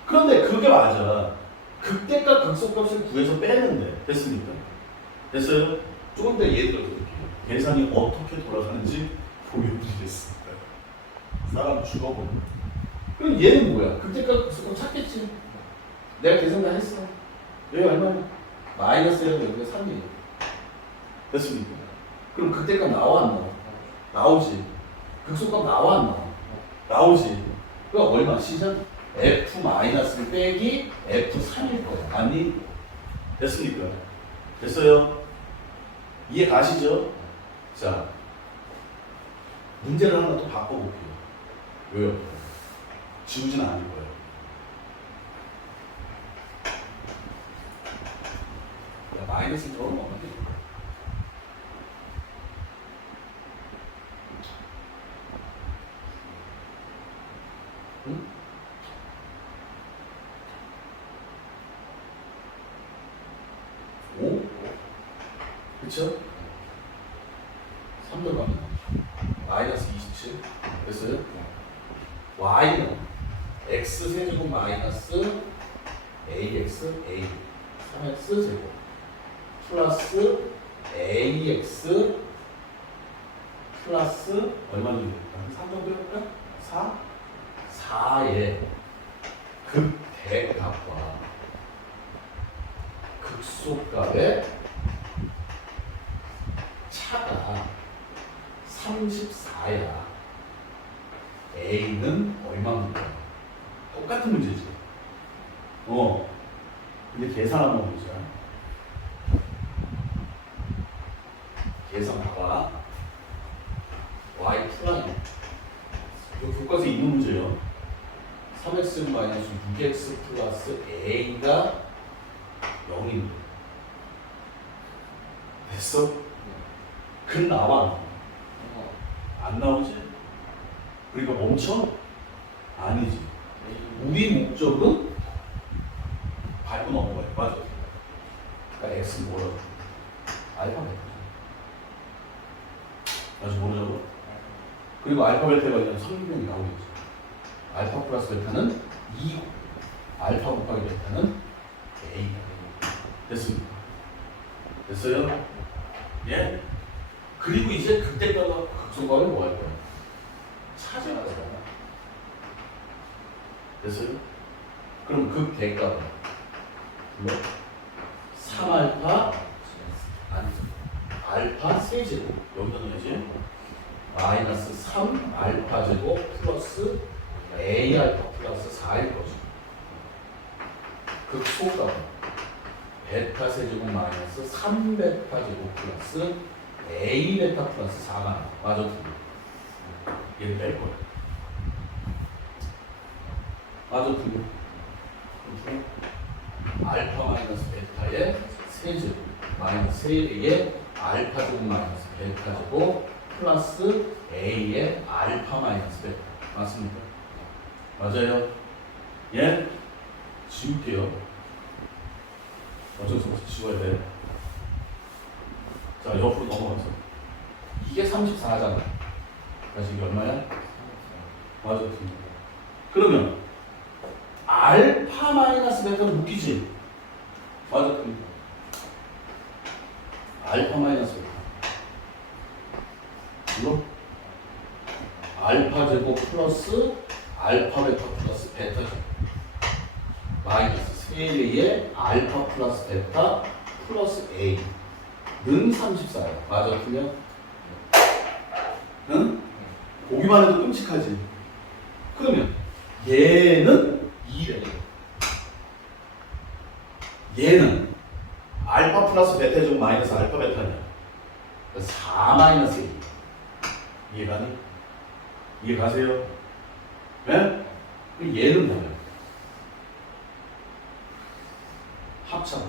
그런데 그게 맞아. 극대값 극소값을 구해서 빼는데 됐습니까? 됐어요? 조금 더 예를 들어드릴게요. 계산이 어떻게 돌아가는지 보여드리겠습니다. 사람 죽어버려. 그럼 얘는 뭐야? 극대값 극소값 찾겠지? 내가 계산 다 했어. 여기 얼마냐? 마이너스 1은 여기가 3이에요. 됐습니까? 그럼 극대값 나와 안 나와? 나오지. 극소값 나와 안 나와? 나오지. 그럼 얼마? 시작? F- 빼기 F3일 거야. 아니? 됐습니까? 됐어요? 이해 가시죠? 자, 문제를 하나 또 바꿔볼게요. 왜요? 지우진 않을 거예요. 야, 마이너스 저런 거 없는데? 응? 오? 그쵸? 3도 가면 마이너스 27 됐어요? y는 x세제곱 마이너스 ax a 3x 제곱 플러스 ax 플러스 얼마 정도 될까? 3 정도 해볼까? 4? 4의 극대값과 극소값의 차가 34야. A는 얼마입니까? 똑같은 문제지. 근데 계산 한번 보자. 계산 봐봐. Y 프라임. 이거 교과서에 있는 문제예요. 3x 마이너스 6x 플러스 A가 0인 거야. 됐어? 근 나와. 안 나오지? 그러니까 멈춰? 아니지. 우리 목적은 밟고 넘어가요. 맞아. 그러니까 X 뭐라고? 알파 베타. 아직 모르자고? 그리고 알파 베타가 그냥 성분명이 나오겠지. 알파 플러스 베타는 2, 알파 곱하기 베타는 A. 됐습니다. 됐어요? 예? 그리고 이제 그때까지 극소각을 뭐 할 거야? 찾을 거야. 됐어요? 그럼 극대가가 뭐? 3알파 아니죠. 알파 세제곱 여기다 넣어야지. 마이너스 3 알파 제곱 플러스 A 알파 플러스 4일 거죠. 극소가 베타 세제곱 마이너스 3 베타 제곱 플러스 A 베타 플러스 4가 맞아. 얘를 뺄 거야. 맞아. 알파 마이너스 베타의 세제곱 마이너스 A의 알파 제곱 마이너스 베타 제곱 플러스 A의 알파 마이너스 베타. 맞습니까? 맞아요? 예? 지울게요. 어쩔 수 없이 지워야 돼. 자, 옆으로 넘어가서. 이게 34잖아. 다시 이게 얼마야? 맞아. 그러면 알파 마이너스 베타는 묶이지? 맞아. 알파 마이너스 베타. 이거? 알파 제곱 플러스 알파 베타 플러스 베타 제곱 마이너스 세개의 알파 플러스 베타 플러스 A 는 34야. 맞아, 틀려? 응? 보기만 해도 끔찍하지. 그러면 얘는 2래. 얘는 알파 플러스 베타 제곱 마이너스 알파 베타냐. 4 마이너스 1. 이해가니? 이해가세요? 네? 그럼 얘는 뭐야? 합차가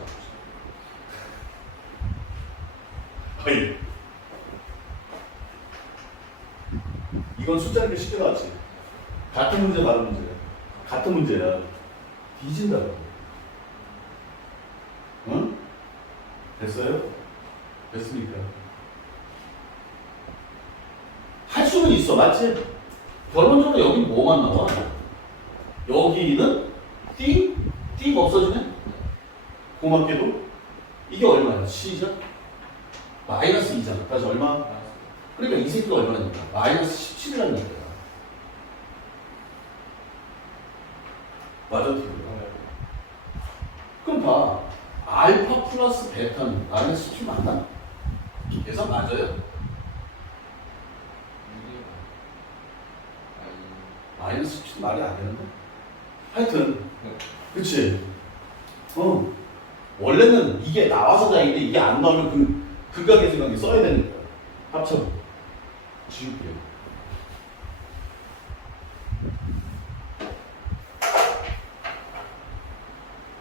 거의 이건 숫자를 쉽게 나왔지. 같은 문제 다른 문제야. 같은 문제야. 뒤진다고. 응? 됐어요? 됐습니까? 할 수는 있어. 맞지? 결론적으로 여기 뭐만 나와? 여기는 띵 없어지네? 고맙게도 이게 얼마야? C죠? 마이너스 2잖아. 다시 얼마? 그러니까 이 새끼가 얼마니까? 마이너스 17이라는 얘기야. 맞아? 그럼 봐. 알파 플러스 베타는 마이너스 17 맞나? 계산 맞아요? 마이너스 17 말이 안 되는데? 하여튼 그치? 원래는 이게 나와서 다행인데 이게 안 나오면 극각의 생각이 써야 되는 거야. 합쳐 지울게요.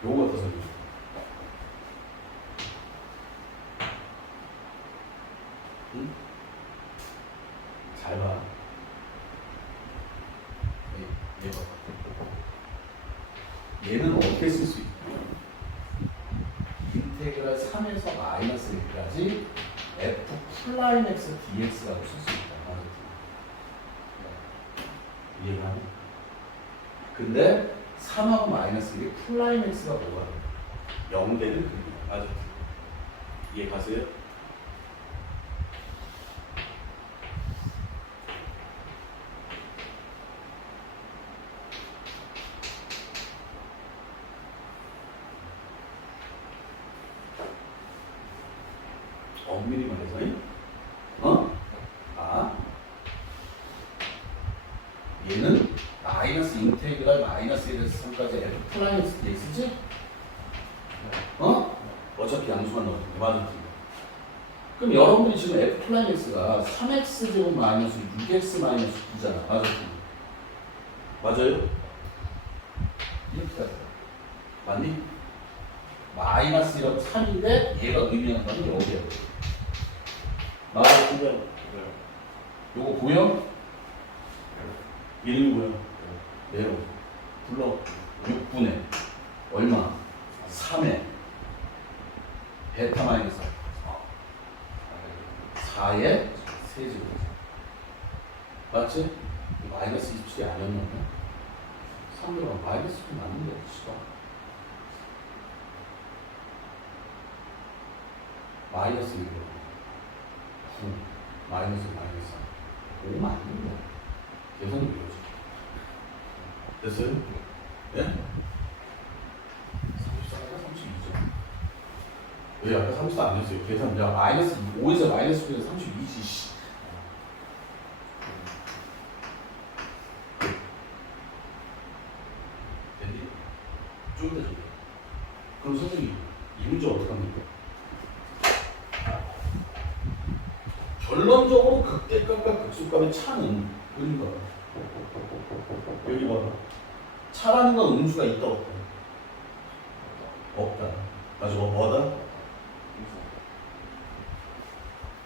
요거 같아서 응? 잘 봐. 얘 봐. 얘는 어떻게 쓸 수 있냐? 인테그랄 3에서 마이너스 1까지 f 플라임 x dx라고 쓸 수 있다. 이해가니? 근데 3하고 마이너스 1이 플라임 x가 뭐가? 0 되는 그림이야. 맞아. 이해가세요? 엄밀히 말해서 얘는 마이너스 인테그랄 마이너스 1에서 3까지 f 플라임 x dx지? 어차피 양수만 넣었는데 맞았지? 그럼 여러분들이 지금 f 플라임 x가 3x 제곱 마이너스 6x 마이너스 2잖아. 맞았지? 맞아요? 이렇게 가요. 맞니? 마이너스 1하고 3인데 얘가 의미하는 거는 여기야. 나와요? 네. 요거 보여? 이름이 뭐야? 네로. 불러. 6분의 얼마? 3의 베타 마이너스 4의 세제곱. 맞지? 마이너스 27이 아니었나? 3 들어가 마이너스 2 맞는데, 씨발. 마이너스 1. 9. 마이너스 5 맞는데. 계산이 이거지. 됐어요? 네? 34가 32죠. 왜 아까 34 아니었어요? 계산 이제 마이너스 5에서 마이너스 9에서 32지. 씨. 됐니? 좀 이따 좀. 그럼 선생님 이 문제 어떻게 합니까? 결론적으로 극대값과 극소값의 차는 그러니까 여기 봐. 차라는 건 음수가 있다 없다? 없다. 맞아. 뭐다?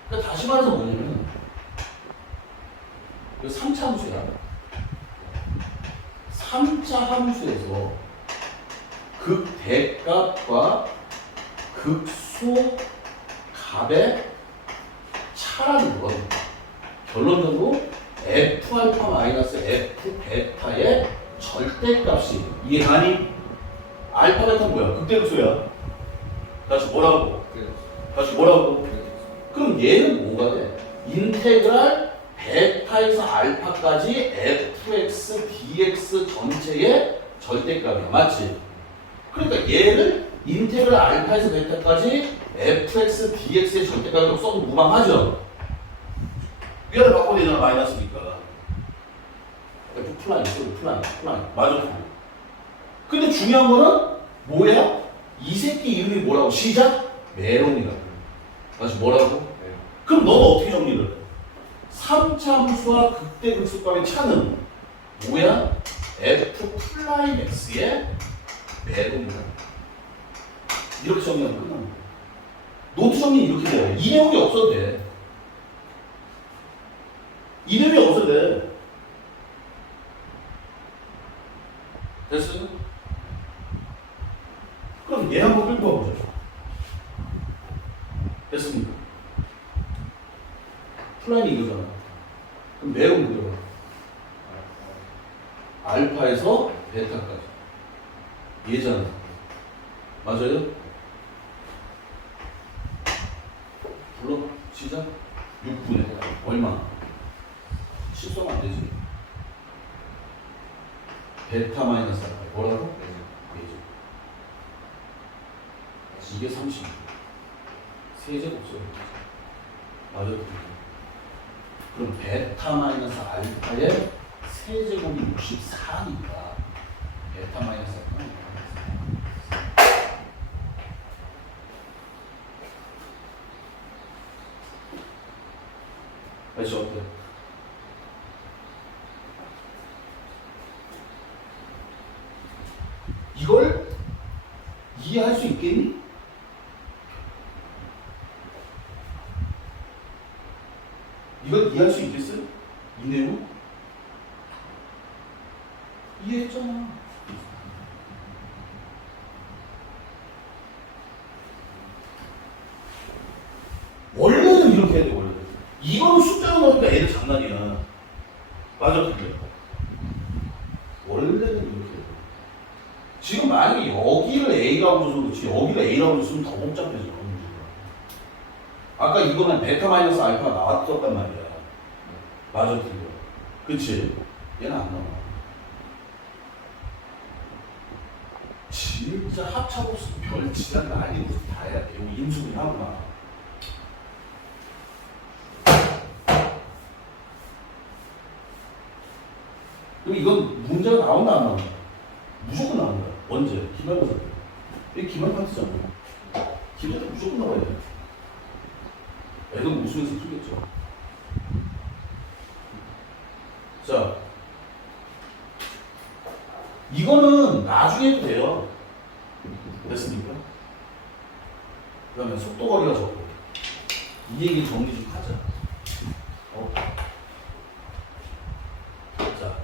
그러니까 다시 말해서 뭐냐면 이 3차 함수야. 3차 함수에서 극대값과 극소값의 차라는 건 결론적으로 F알파 마이너스 F 베타의 절대값이 이해가니? 알파 베타는 뭐야? 극대극소야. 다시 뭐라고? 다시 뭐라고? 그럼 얘는 뭐가 돼? 인테그랄 베타에서 알파까지 fx dx 전체의 절대값이야. 맞지? 그러니까 얘를 인테그랄 알파에서 베타까지 fx dx의 절대값으로 써도 무방하죠? 위아래 바꿔야 되잖아. 마이너스니까. f 플라인, 플라인. 맞아. 근데 중요한 거는 뭐야? 이 새끼 이름이 뭐라고? 시작? 메론이라고. 다시 뭐라고? 그럼 너는 어떻게 정리를 해? 3차 함수와 극대극소값의 차는 뭐야? f 플라인 x의 메론이다. 이렇게 정리하면 끝나는 거야. 노트 정리 이렇게 돼요. 이 내용이 없어도 돼. 이 내용이 없어도 돼. 됐어요? 그럼 얘 한번 끌고 와보자. 됐습니까? 플라인이 이거잖아. 그럼 매운 뭐야? 알파에서 베타까지. 얘잖아. 맞아요? 불러. 시작. 6분의 얼마? 실수하면 안 되지. 베타 마이너스 알파. 뭐라고? 이게 30. 세제곱 써요. 맞아. 그럼 베타 마이너스 알파의 세제곱이 64니까 베타 마이너스 알파는 알죠? 어때? 이걸 이해할 수 있겠니? 이걸 이해할 수 있겠어요? 이 내용? 이해했잖아. 원래는 이렇게 해야 돼, 원래. 이거는 숫자로 넣으니까 애들 장난이야. 맞아, 그게. 원래는 이렇게 해야 돼. 지금 만약에 여기를 A라고 써도 그렇지, 여기를 A라고 쓰면 더 복잡해져. 아까 이거는 베타 마이너스 알파가 나왔었단 말이야. 맞아, 그거. 그치? 얘는 안 나와. 진짜 합차고수 별 지랄 난이도 다 해야 돼. 이거 인수분해 하구나. 그럼 이건 문제가 나온다 안 나온다? 무조건 나온다. 언제? 기말고사 때. 이게 기말파트잖아. 기말 때 무조건 나와야 돼. 애들은 웃으면서 풀겠죠. 자, 이거는 나중에 해도 돼요. 됐습니까? 그러면 속도 거리가 적고. 이 얘기 정리 좀 하자. 자,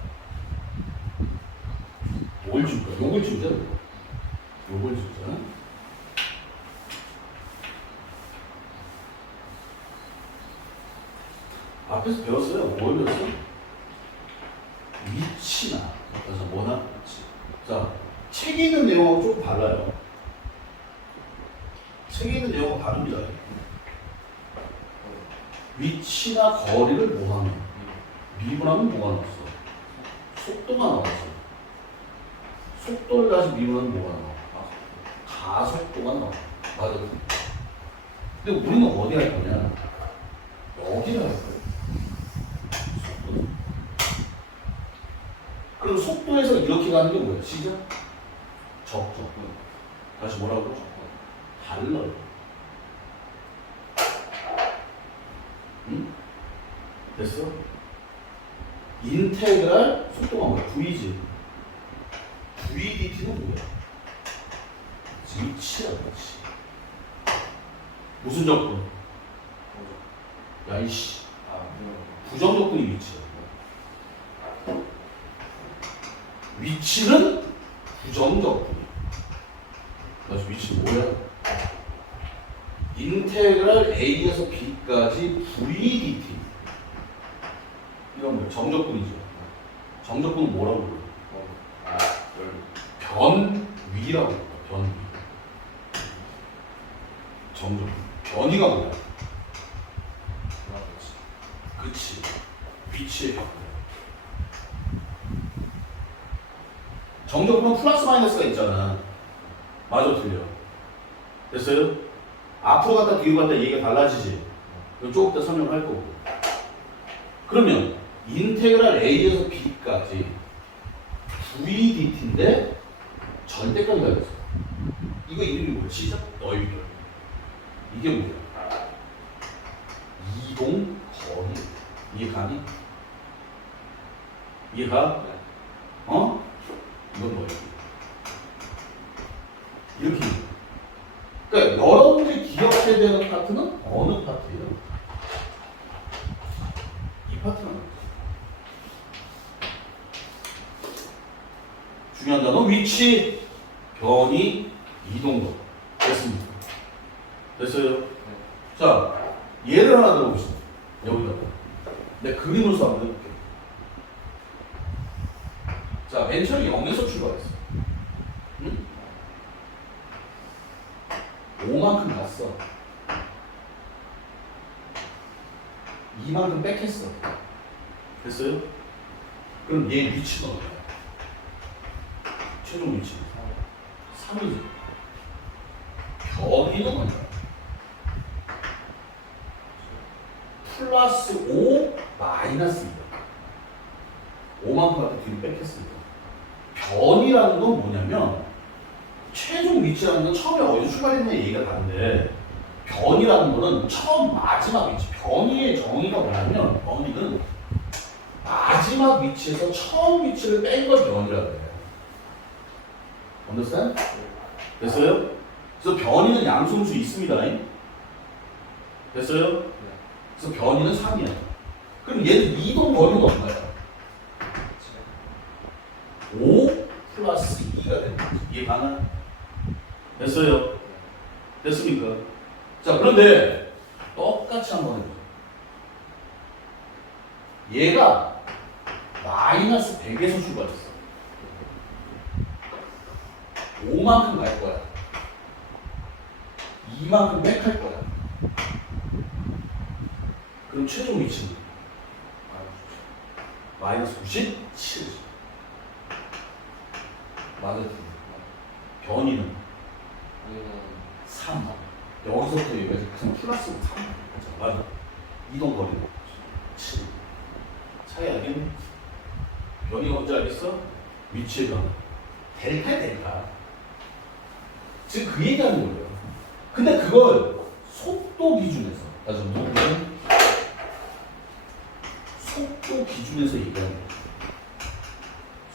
뭘 줄까? 요걸 주자. 요걸 주자. 앞에서 배웠어요. 뭘 배웠어? 위치나. 그래서 뭐나? 위치. 자, 책에 있는 내용하고 조금 달라요. 책에 있는 내용과 다릅니다. 위치나 거리를 뭐하면 미분하면 뭐가 나왔어? 속도가 나왔어. 속도를 다시 미분하면 뭐가 나와? 가속도가 나와. 맞아. 근데 우리는 어디 할 거냐? 여기를 할 거예요. 속도. 그럼 속도에서 이렇게 가는 게 뭐야? 시작? 적죠. 다시 뭐라고? 적죠. 달라요. 응? 됐어? 인테그랄 속도가 뭐야? V지. VDT는 뭐야? 위치야, 위치. 무슨 적분? 야, 이씨. 부정적분이 위치야. 위치는 부정적분이야. 그래서 위치는 뭐야? 인테그랄 A에서 B까지 VDT. 이건 뭐 정적분이죠. 정적분은 뭐라고 불러요? 변위라고 불러요. 변위. 정적분. 변위가 뭐야? 그치. 위치의 변화. 정적분은 플러스 마이너스가 있잖아. 맞아, 틀려. 됐어요? 앞으로 갔다 뒤로 갔다 얘기가 달라지지. 조금 이따 설명을 할 거고. 그러면 인테그랄 A에서 B까지 VDT인데 절대값이 달렸어. 이거 이름이 뭐야? 시작? 넓이. 이게 뭐야? 이동 거리. 이해가니? 이해가? 어? 이건 뭐야? 이렇게. 그러니까 여러분들이 기억해야 되는 파트는 어느 파트예요? 이 파트는 중요한 단어 위치, 변이, 이동도. 됐습니까? 됐어요? 자, 예를 하나 들어보시죠. 여기다가 내 그림을 써 한번 해볼게요. 자, 맨 처음에 0에서 출발했어. 응? 5만큼 갔어. 2만큼 뺏겼어. 됐어요? 그럼 얘 위치는 어디야? 최종 위치 3이지. 변이는 뭐야? 플러스 5 마이너스 2. 5만큼 갔다 뒤로 뺏겼으니까. 변이라는 건 뭐냐면 최종 위치라는 건 처음에 어디서 출발했냐 얘기가 다른데 변이라는 거는 처음 마지막 위치. 변이의 정의가 뭐냐면 변이는 마지막 위치에서 처음 위치를 뺀 걸 변이라고 해요. understand? 됐어요? 그래서 변이는 양성수 있습니다. 됐어요? 그래서 변이는 3이야. 그럼 얘는 이동 거리는 얼마야? 5 플러스 2가 되는 거지. 이해 가나? 됐어요? 됐습니까? 자, 그런데 똑같이 한번 해보자. 얘가 마이너스 100에서 출발했어. 5만큼 갈 거야. 2만큼 백할 거야. 그럼 최종 위치는 마이너스 97. 맞아. 변이는 3. 여기서부터 여기까지 그냥 플러스 3. 맞아. 이동 거리는 7. 차이 알겠니? 변이가 뭔지 알겠어? 위치의 변화. 델타야, 델타. 지금 그 얘기하는 거예요. 근데 그걸 속도 기준에서, 나좀 뭐냐면 속도 기준에서 얘기하는 거예요.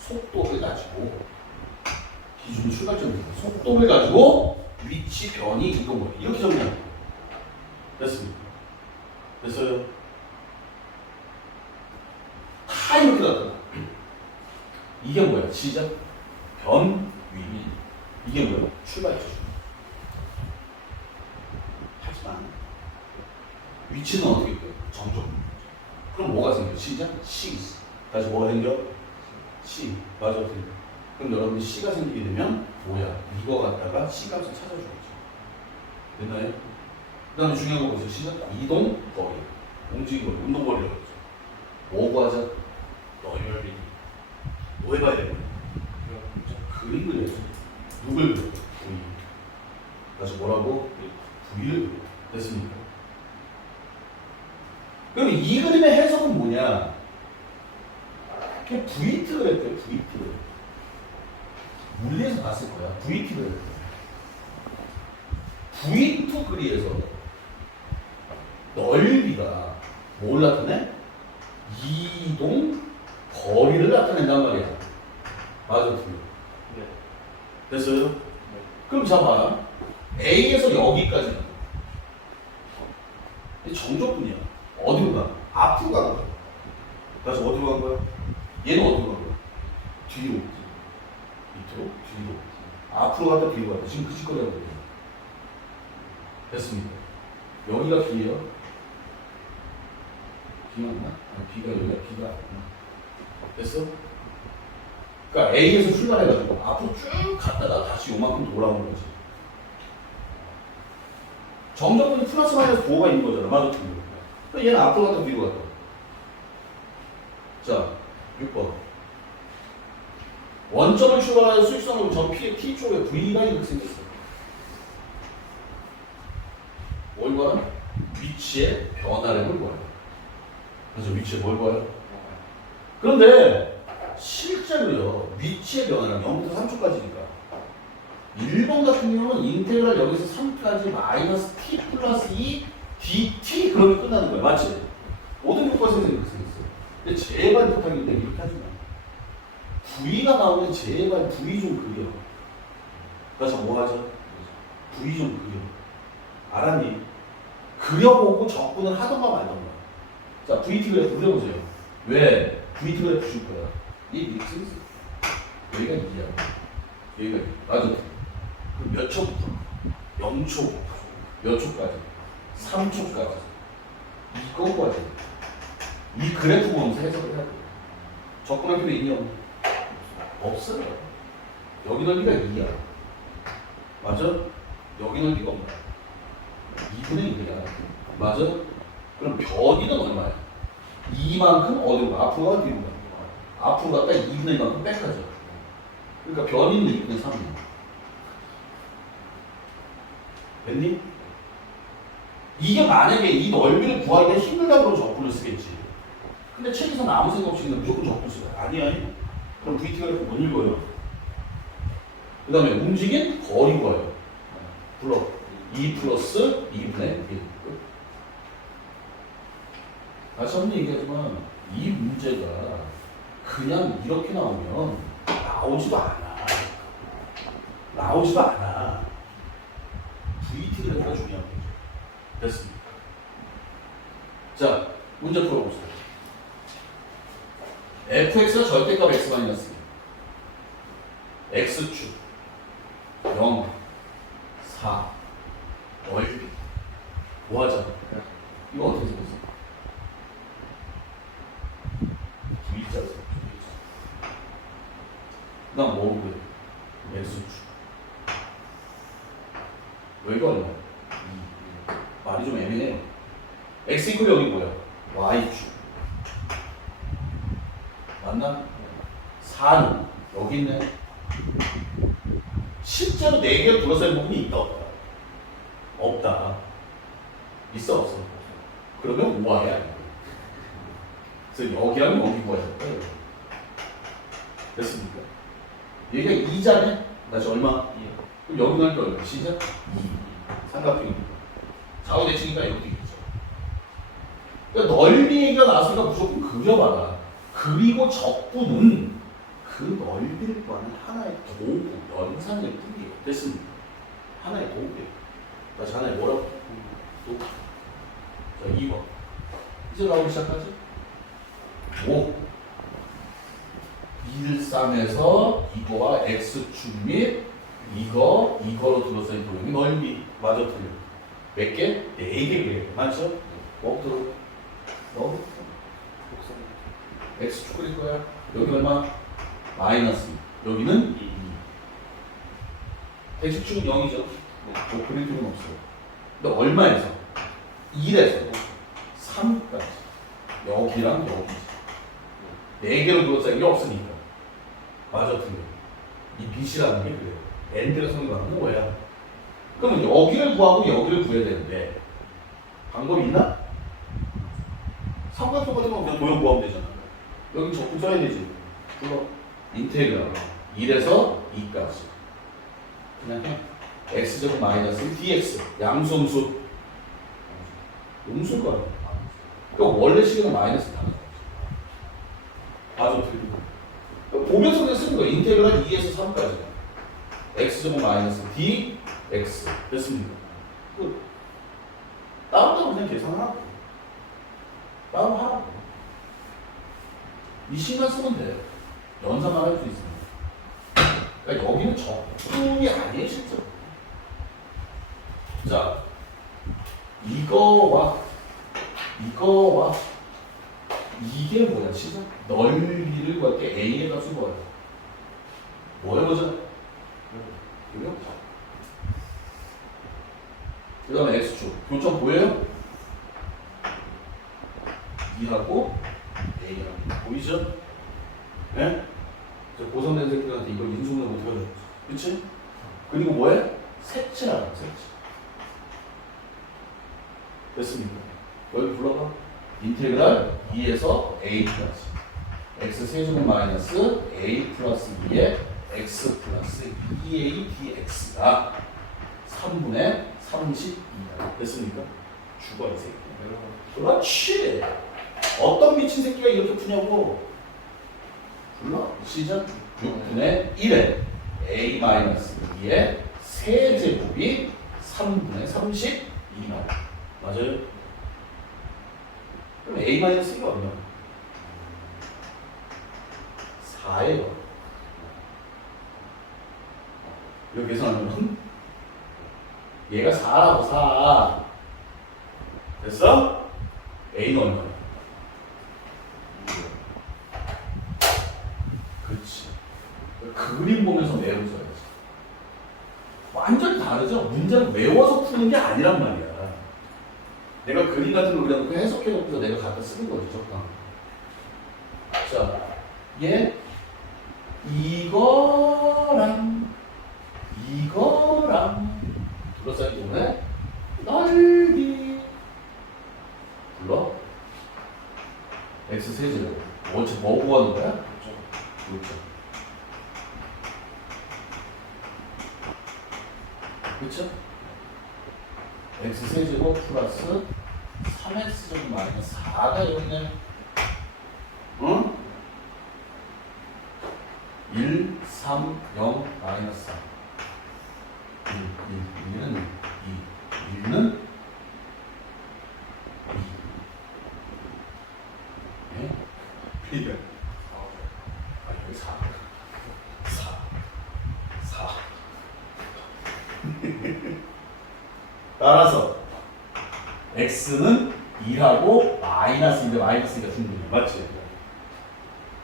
속도를 가지고 기준 출발점이니까 속도를 가지고 위치 변이 이동거리 이렇게 정리하는 거예요. 됐습니까? 됐어요? 다 이렇게 나타나. 이게 뭐야? 시작, 변, 위. 이게 뭐야? 출발점. 하지만 위치는 어떻게 돼요? 정적. 그럼 뭐가 생겨? 시작, 시. 다시 뭐가 생겨? 시. 맞아, 어떻게 돼? 그럼 여러분이 C가 생기게 되면 뭐야? 이거 갖다가 C 값을 찾아줘야죠. 됐나요? 그 다음에 중요한 거 보세요. 시작. 이동 거리. 움직임 거리. 운동 거리라고 그러죠. 뭐 구하자? 넓이. 뭐 해봐야 되는 거야? 그림 그려야죠. 누굴 그려? V. 다시 뭐라고? V를 그려. 됐습니까? 그럼 이 그림의 해석은 뭐냐? 그냥 VT 그랬대요. VT 그랬. 물리에서 봤을 거야. VT를 V2 그리에서 넓이가 뭘 나타내? 이동 거리를 나타낸단 말이야. 맞아, 틀려. 네. 됐어요? 그럼 자 봐. A에서 여기까지는 정적분이야. 어디로 가? 앞으로 가는 거야. 다시 어디로 간 거야? 얘는 어디로 간 거야? 뒤로. 밑으로, 뒤로. 앞으로 갔다 뒤로 갔다. 지금 그 짓거리 하고 있어요. 됐습니까? 여기가 B예요. B 맞나? 아니, B가 여기가 B가 아니구나. 됐어? 그러니까 A에서 출발해가지고 앞으로 쭉 갔다가 다시 요만큼 돌아오는 거지. 정적분이 플러스 마이너스 부호가 있는 거잖아. 맞아, 틀려. 그러니까 얘는 앞으로 갔다 뒤로 갔다. 자, 6번. 원점을 출발하여 수직선으로 전 T 쪽에 V가 이렇게 생겼어요. 뭘 봐요? 위치의 변화량을 봐요. 그래서 위치에 뭘 봐요? 그런데 실제로요, 위치의 변화량 0부터 3초까지니까 1번 같은 경우는 인테그랄 여기서 3까지 마이너스 t 플러스 2 dt 그러면 끝나는 거야. 맞지? 모든 교과 선생님이 그렇게 생겼어요. 근데 제발 부탁인데 이렇게 하지 마. V가 나오면 제발 V 좀 그려. 그래서 뭐 하죠? V 좀 그려. 알았니? 그려보고 적분을 하던가 말던가. 자, VT 그래프 그려보세요. 왜? VT 그래프 줄 거야. 이 믹스 여기가 2야. 여기가 2. 맞아. 그럼 몇 초부터? 0초. 몇 초까지? 3초까지. 이거 봐야 돼. 이 그래프 보면서 해석을 해야 돼. 적분할 필요 있냐? 없어요. 여기 넓이가 2야. 맞아? 여기 넓이가 없나? 2분의 1이야. 맞아? 그럼 변이는 얼마야? 이만큼 어디로 가? 앞으로 가? 뒤로 가? 앞으로 갔다 2분의 1만큼 뺏가죠. 그러니까 변이는 2분의 3이야. 됐니? 이게 만약에 이 넓이를 구하기가 힘들다고 그러면 적분을 쓰겠지. 근데 책에서는 아무 생각 없이 그냥 무조건 적분 쓰요. 아니야. 그럼 VT가 못 읽어요. 그 다음에 움직인 거리 구해요. 불러. 2 플러스 2분의 1. 다시 한번 얘기하지만 이 문제가 그냥 이렇게 나오면 나오지도 않아. 나오지도 않아. VT 그래프가 중요한 거죠. 됐습니까? 자, 문제 풀어보세요. fx가 절대값 x-1 x축 0 4 넓이 뭐하자? 이거 어떻게 생겼어? V자로 생겼죠. 그 다음 뭐로 그래? x축 여기가 얼마야? 2 말이 좀 애매해요. x 이퀄 여기 뭐야? y축 맞나? 4는 여기 있네. 실제로 4개를 둘러싸인 부분이 있다 없다? 없다. 있어 없어? 그러면 5Y야. 그래서 여기랑 여기 구해야 될까요? 됐습니까? 여기가 2잖아요? 다시 얼마? 2. 그럼 여기 나올 때 얼마? 시작? 2. 삼각형입니다. 좌우대칭이니까 여기도 있죠. 그러니까 넓이 얘기가 나왔으니까 무조건 그려봐라. 그리고 적분은 그 넓이를 구하는 하나의 도구, 연산일 뿐이에요. 됐습니까? 하나의 도구예요. 다시 하나의 뭐라고? 도구. 자, 2번. 이제 나오기 시작하지? 5. 1, 3에서 이거와 x축 및 이거로 둘러싸인 도형의 넓이. 맞아, 틀려. 몇 개? 4개 그래요. 맞죠? 뭐부터? 너? x축 그릴 거야. 여기 얼마? 마이너스 2. 여기는 2. x축은 0이죠. 뭐 그릴 필요는 없어요. 근데 얼마에서? 1에서 3까지. 여기랑 여기. 4개로 둘러싸인 게 없으니까. 맞아, 틀려. 이 빛이라는 게 그래요. n대가 성립하는 거야. 그러면 여기를 구하고 여기를 구해야 되는데 방법이 있나? 삼각형 같은 거 그냥 도형 구하면 되잖아. 여기 적분 써야 되지. 불러. 인테그랄 1에서 2까지. 그냥 해. x제곱 마이너스 dx. 양수음수. 음수일 거야. 그러니까 원래 식은 마이너스 다. 맞아, 틀려. 보면서 그냥 쓰는 거야. 인테그랄 2에서 3까지. x제곱 마이너스 dx. 됐습니다. 따로따로 그냥 계산하고. 따로 하라고. 이 식만 쓰면 돼. 연산만 할 수 있습니다. 그러니까 여기는 적분이 아니에요, 실제로. 자, 이거와 이게 뭐야, 시작? 넓이를 구할 때 a의 값이 뭐야? 뭐야, 보자. 그래요? 그 다음에 x축. 교점 보여요? 2하고 a하고. 보이죠? 네? 고성된 새끼들한테 이걸 인수분해 못해 가지고. 그치? 그리고 뭐해? 색칠하라, 색칠. 됐습니까? 여기 불러봐. 인테그랄 2에서 a까지. x 세제곱 마이너스 a 플러스 2에 x 플러스 2a dx가 3분의 32다. 됐습니까? 죽어, 이 새끼. 그렇지. 어떤 미친 새끼가 이렇게 푸냐고. 불러. 시작. 6분의 1에 a 마이너스 2의 세제곱이 3분의 32만. 맞아요? 그럼 a 마이너스 2가 얼마야? 4예요. 이거 계산하면 얘가 4라고 4. 됐어? a는 얼마야? 그렇지. 그림 보면서 외우셔야지. 완전히 다르죠? 문제를 외워서 푸는 게 아니란 말이야. 내가 그림 같은 거 그려놓고 해석해놓고서 내가 갖다 쓰는 거지, 적당. 자, 얘 이거랑 둘러싸기 때문에 넓이 불러? x 세제곱. 뭐 구하는 거야? 그렇죠. 그렇죠? x 세제곱 플러스 3x 제곱 마이너스 4가 여기 있네. 응? 1, 3, 0, 마이너스 4. 1은 2. 1은 2. 예? 1은 여기 4. 4. 따라서 x는 2하고 마이너스인데 마이너스가 중분이야. 맞지?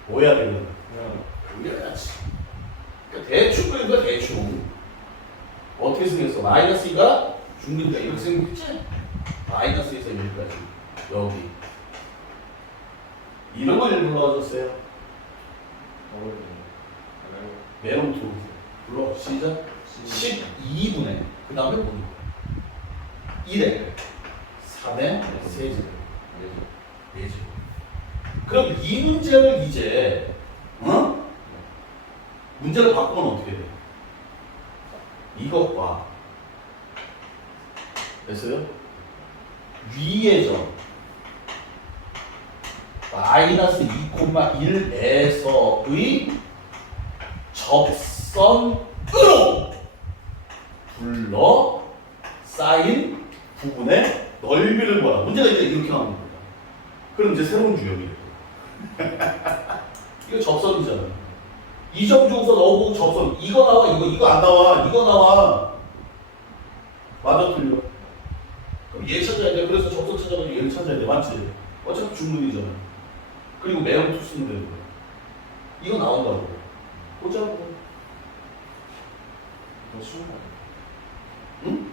뭐야 되는? 그래야지. 그러니까 대충 그린 거야, 대충. 어떻게 생겼어? 마이너스 2가 중근이다. 이렇게 생겼지? 마이너스에서 여기까지. 여기. 이런 걸 불러줬어요. 메론 두. 불러. 시작. 12분의. 그 다음에 뭐니? 1에 3의 세제곱. 4제곱. 그럼 이 문제를 이제 문제를 바꾸면 어떻게 돼? 이것과 됐어요? 위의 점 마이너스 2,1에서의 접선으로 둘러싸인 부분의 넓이를 구하라. 문제가 이제 이렇게 나오는 거야. 그럼 이제 새로운 유형이 돼. 이거 접선이잖아. 이 점 주고서 넣어보고 접선. 이거 나와, 이거 안 나와. 이거 나와. 맞아, 틀려. 그럼 얘 찾아야 돼. 그래서 접선 찾아가지고 얘를 찾아야 돼. 맞지? 어차피 중문이잖아. 그리고 매형투 쓰면 되는 거야. 이거 나온다고. 보자고. 더 쉬운 거 응?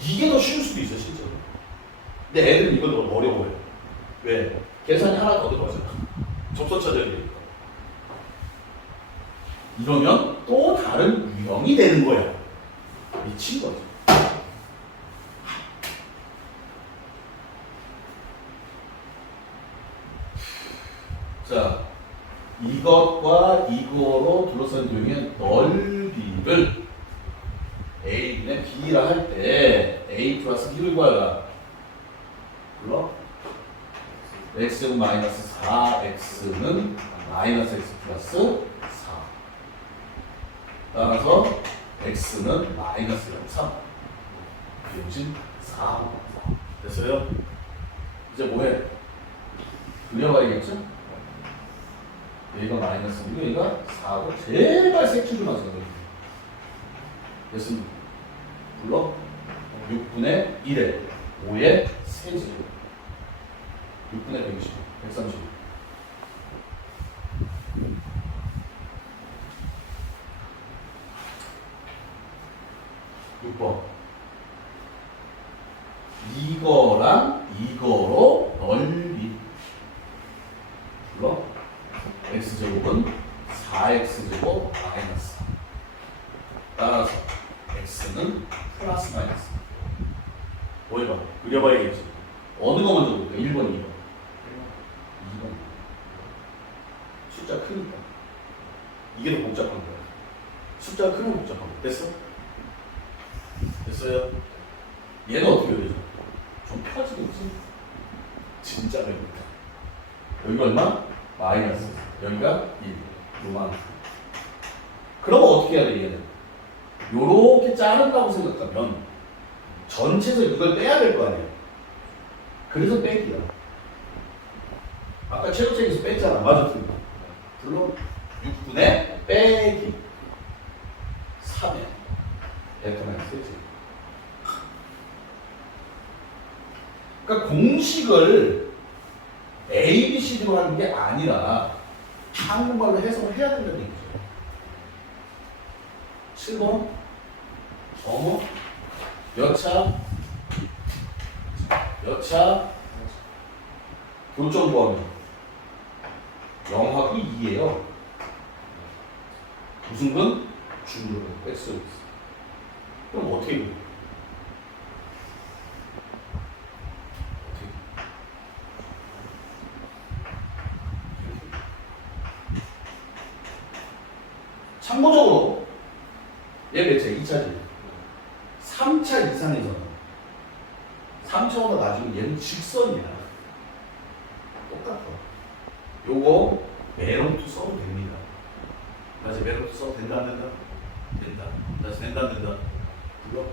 이게 더 쉬울 수도 있어, 실제로. 근데 애들은 이걸 너무 어려워해. 왜? 계산이 하나 더 들어가잖아. 접선 찾아야 되니까. 이러면 또 다른 유형이 되는 거야. 미친 거지. 자, 이것과 이거로 둘러싼 유형의 넓이를 A분의 B라 할 때 A 플러스 B를 구하라. 불러? X제곱 마이너스 4X는 마이너스 X 플러스 4. 따라서 X는 마이너스 3. 비용신 4. 됐어요? 이제 뭐해? 그려봐야겠죠? 여기가 마이너스이고 여기가 4고 제발 색칠만 써요. 됐습니다. 불러 6분의 1에 5의 세제곱 6분의 120 130 6번 이거랑 이거로 넓이 불러 x제곱은 4x제곱 마이너스 따라서 x는 플러스 마이너스 뭐 해봐? 그려봐야겠지. 어느 거 먼저 볼까? 1번, 2번 2번 숫자 크니까 이게 더 복잡한 거야. 숫자가 크면 복잡한 거야. 됐어? 됐어요? 얘는 어떻게 되죠? 좀 펴지겠지? 진짜 배고프다. 여기가 얼마? 마이너스. 여기가 1. 요만. 그러면 어떻게 해야 돼, 얘는? 요렇게 자른다고 생각하면 전체에서 이걸 빼야 될 거 아니야. 그래서 빼기야. 아까 최고책에서 뺐잖아. 맞아, 틀려. 물론 6분의 빼기 3에 베타마이너스 1. 그러니까 공식을 A, B, C, D로 하는 게 아니라 한국말로 해석을 해야 된다는 얘기죠. 7번 어머 여차 교점 구하면 0하고 2예요. 무슨 근? 중근 X. 그럼 어떻게 돼? 참고적으로 얘 몇차? 2차지. 3차 이상에서는 3차보다 낮으면 얘는 직선이야. 똑같아. 요거 메롱투 써도 됩니다. 맞아, 메롱투 써도 된다 안 된다? 된다. 다시 된다 안 된다? 불러.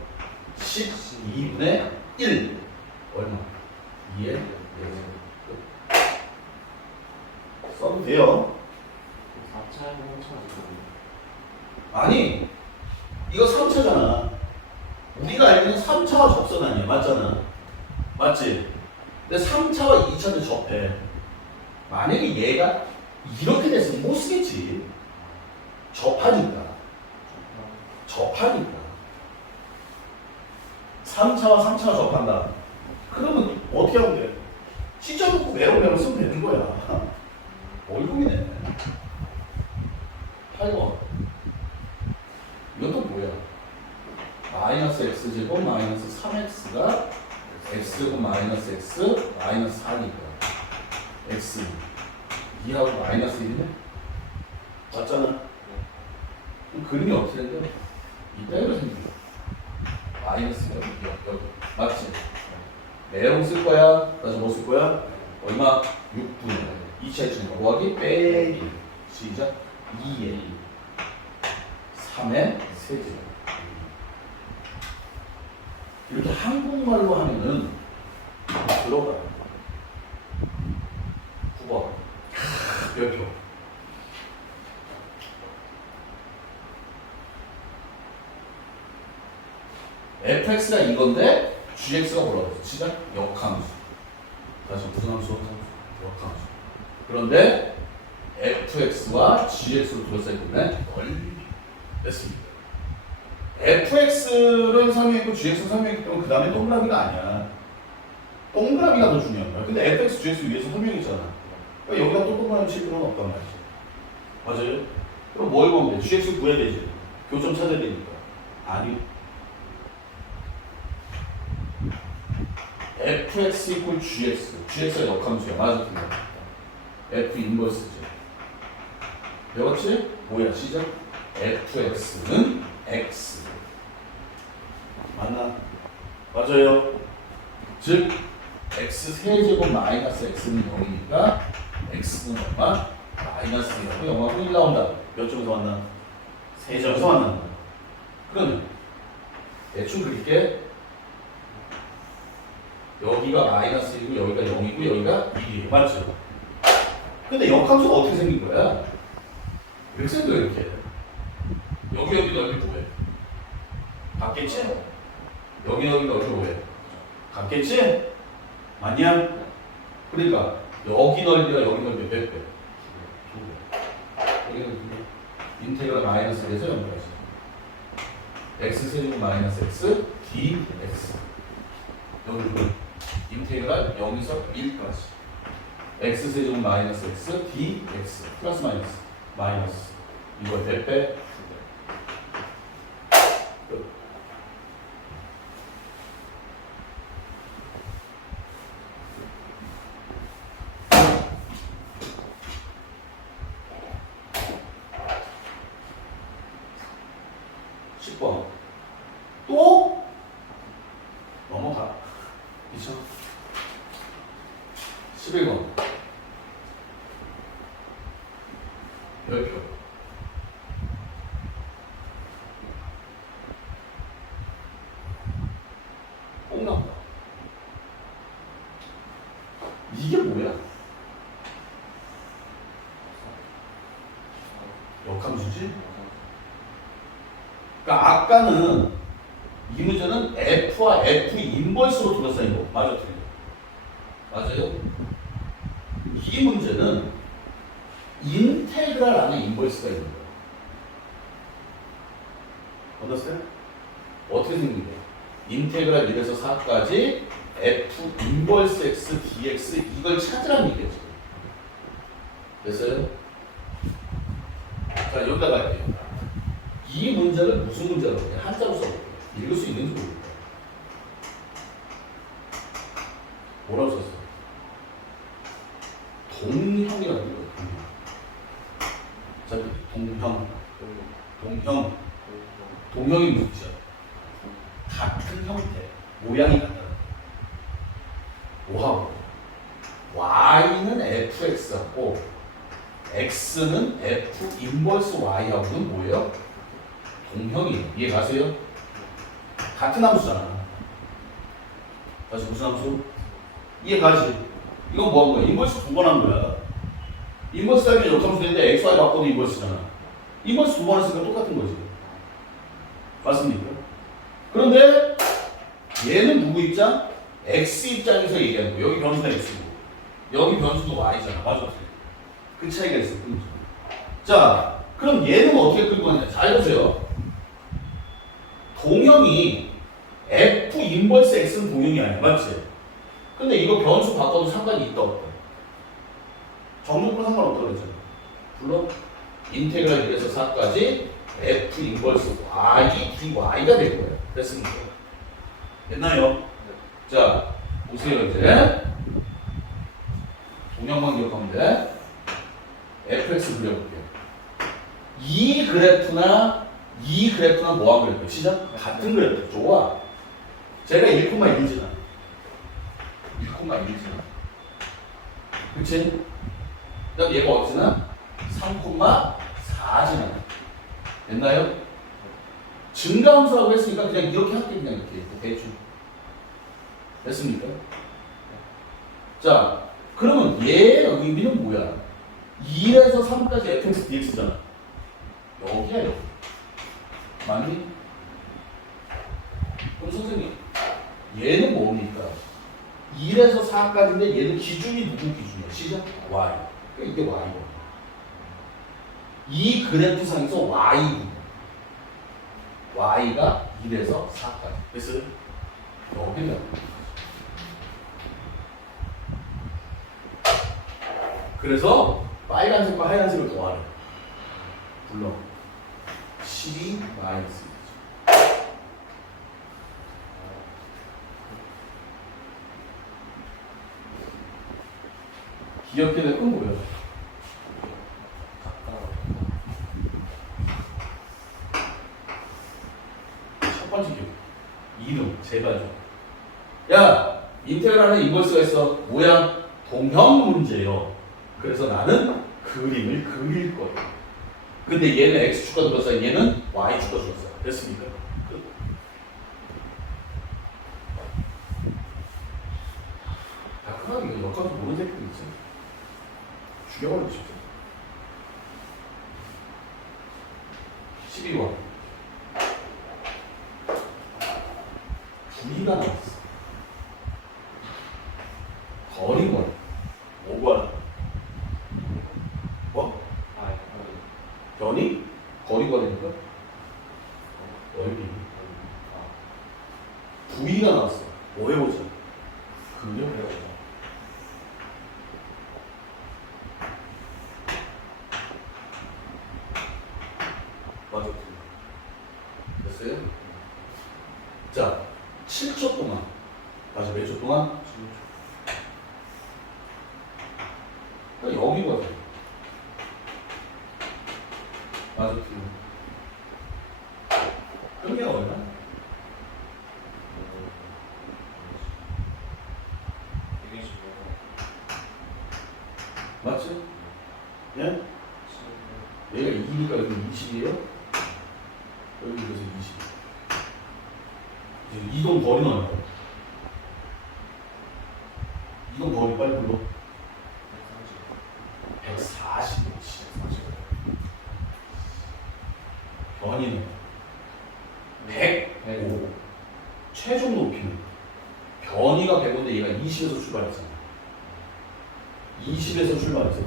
12분의 1 얼마? 2에 4. 써도 돼요. 4차에 3차 아니, 이거 3차잖아. 우리가 알기는 3차와 접선 아니야. 맞잖아. 맞지? 근데 3차와 2차도 접해. 만약에 얘가 이렇게 됐으면 못 쓰겠지. 접하니까. 3차와 3차가 접한다. 그러면 어떻게 하면 돼? 시점 놓고 메롱메롱 쓰면 되는 거야. 얼굴이네. 8번. 이건 또 뭐야? 마이너스 x제곱 마이너스 3x가 x제곱 마이너스 x 마이너스 4니까 x 2하고 마이너스 1이네? 맞잖아. 그럼 그림이 어떻게 되는데? 이따위로 생기죠. 마이너스가 여기 맞지? 메롱 쓸 거야? 다시 뭐 쓸 거야? 얼마? 6분의 2차 있으니까 곱하기 빼기 시작 2에 3의 세제곱 이렇게 한국말로 하면은 들어가요. 9번. 별표. fx가 이건데 gx가 뭐라고 했어? 시작? 역함수. 다시 무슨 함수? 역함수. 그런데 fx와 gx로 둘러싸여 있는데 넓이 됐습니다. fx를 설명했고 gx를 설명했기 때문에 그 다음에 동그라미가 아니야. 동그라미가 더 중요한 거야. 근데 fx, gx 위에서 설명했잖아. 그러니까 여기다 또 동그라미 칠 필요는 없단 말이지. 맞아요? 그럼 뭘 보면 돼? gx 구해야 되지. 교점 찾아야 되니까. 아니. fx 이퀄 gx. gx가 역함수야. 맞아, 틀려. f 인버스지. 배웠지? 뭐야, 시작? fx는 x. 맞나? 맞아요. 즉, x 세제곱 마이너스 x는 0이니까 x는 얼마? 마이너스 2하고 0하고 1 나온다. 몇 점에서 만나? 세 점에서 만난다. 그러면 대충 그릴게. 여기가 마이너스 1이고 여기가 0이고 여기가 1이에요. 맞죠? 근데 역함수가 어떻게 생긴 거야? 이렇게 생겨 이렇게. 여기 넓이 뭐해? 같겠지? 여기 넓이 뭐해? 같겠지? 맞냐? 그러니까 여기 넓이가 여기 넓이 몇 배? 2배. 여기는 인테그랄 마이너스 1에서 0까지. x 세제곱 마이너스 x dx. 여기 인테그랄 0에서 1까지. x 세제곱 마이너스 x dx 플러스 마이너스 마이너스 이걸 몇 배? 10번 또 넘어가. 그쵸? 11번 별표. 꼭 나온다. 이게 뭐야? 역함수지? 그러니까 아까는 이 문제는 F와 F 인버스로 둘러싸인 거. 맞아, 틀려. 맞아요? 이 문제는 인테그랄 안에 인버스가 있는 거야. understand? 어떻게 생긴 거야? 인테그랄 1에서 4까지 F 인버스 X dx 이걸 찾으라는 얘기죠. 됐어요? 자, 여기다가 할게요. 이 문제를 무슨 문제라고 해? 한자로 써볼게요. 읽을 수 있는지 모르겠다. 뭐라고 썼어? 동형이라고 해요. 자, 동형. 동형이 무슨 뜻이야? 같은 형태, 모양이 같다. 뭐하고? y는 fx하고 x는 f 인버스 y하고는 뭐예요? 동형이에요. 이해 가세요? 같은 함수잖아. 다시 무슨 함수? 이해 가지? 이건 뭐 한 거야? 인버스 두 번 한 거야. 인버스 하면 역함수 되는데 x, y 바꿔도 인버스잖아. 인버스 두 번 했으니까 똑같은 거지. 맞습니까? 그런데 얘는 누구 입장? x 입장에서 얘기하는 거야. 여기 변수가 x고 여기 변수도 y잖아. 맞아? 그 차이가 있어. 자, 그럼 얘는 어떻게 끌고 가냐? 잘 보세요. 동형이 f 인버스 x는 동형이 아니야. 맞지? 근데 이거 변수 바꿔도 상관이 있다 없다? 정목으로 상관없다 그랬잖아. 물론 인테그랄 1에서 4까지 f 인버스 y dy가 될 거예요. 됐습니까? 됐나요? 자, 보세요 이제. 동형만 기억하면 돼. fx 그려볼게요. 이 그래프나 뭐한 그래프? 시작? 같은 그래프. 좋아. 제가 1,1이잖아. 1,1이잖아. 그치? 그다음 얘가 어디지나? 3,4지나. 됐나요? 증가함수라고 했으니까 그냥 이렇게 할게. 그냥 이렇게 대충. 됐습니까? 자, 그러면 얘의 의미는 뭐야? 1에서 3까지 fx dx잖아. 여기야, 여기. 맞니? 그럼 선생님, 얘는 뭡니까? 1에서 4까지인데 얘는 기준이 누구 기준이야? 시작? y. 그러니까 이게 y고. 이 그래프상에서 y고. y가 1에서 4까지. 그래서 여기가. 그래서 빨간색과 하얀색을 더하래. 불러. 12 마이너스. 기억해야 될 건 뭐예요? 첫 번째 기억. 이름, 제발 좀. 야, 인테그랄에 인버스가 있어. 모양 동형 문제요. 그래서 나는 그림을 그릴 거예요. 근데 얘는 x축과 들었어요. 얘는 y축과 들었어요. 됐습니까? 끝. 다크하게 이거 역할도 모르는 새끼들 있어요. 죽여버리고 싶죠. 12번. 부위가 나왔어. 거리권. 5번. 뭐? 변이? 거리권이니까? 넓이. 부위가 나왔어. 뭐 해보자. 그려? 맞아. 됐어요? 자, 7초 동안. 맞아, 몇 초 동안? 여기 봐. 맞아. 그럼 얘가 얼마? 맞지? 예? 얘가 2니까 여기 20이에요? 여기 그래서 20. 이제 이동 거리는 얼마야? 이동 거리 빨리 불러. 140. 변이는 105. 최종 높이는 변이가 105인데 얘가 20에서 출발했잖아. 20에서 출발해서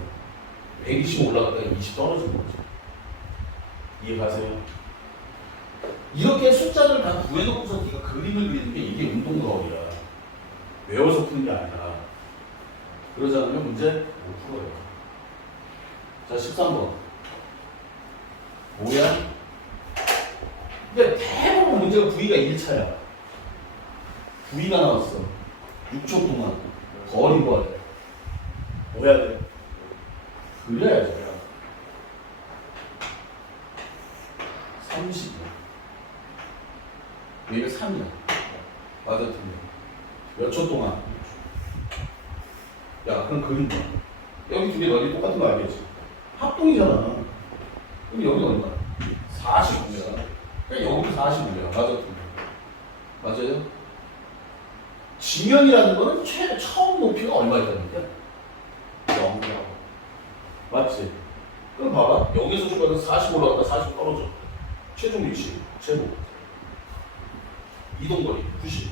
120 올라갔다가 20 떨어지는 거죠. 이해가세요? 이렇게 숫자를 다 구해놓고서 네가 그림을 그리는 게 이게 운동거리야. 외워서 푸는 게 아니라. 그러지 않으면 문제 못 풀어요. 자, 13번. 뭐야? 근데 대부분 문제가 V가 1차야. V가 나왔어. 6초 동안. 거리 구하래. 뭐 해야 돼? 그래야죠. 30. 얘가 3이야. 맞아, 틀려. 몇 초 동안? 야, 그럼 그림 봐. 여기 두 개 넓이 똑같은 거 알겠지? 합동이잖아. 그럼 여기 얼마? 45야. 그러니까 여기도 45야. 맞아, 틀려. 맞아요? 지면이라는 거는 처음 높이가 얼마 있다는 거야? 0이야. 맞지? 그럼 봐봐. 여기서 출발해서 40 올라갔다 40 떨어져. 최종 위치, 제곱. 이동거리, 90.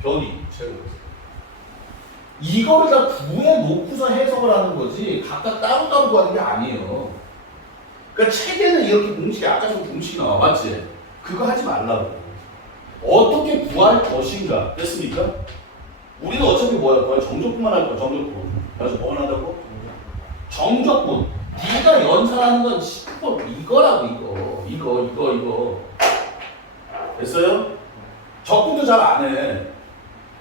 변이, 제곱. 이거를 다 구해 놓고서 해석을 하는 거지, 각각 따로따로 구하는 게 아니에요. 그러니까 책에는 이렇게 공식이, 아까처럼 공식이 나와. 맞지? 그거 하지 말라고. 어떻게 구할 것인가. 됐습니까? 우리는 어차피 뭐야? 정적분만 할 거야, 정적분. 그래서 뭐 한다고? 정적분. 네가 연산하는 건 10번 이거라고, 이거. 됐어요? 적분도 잘 안 해.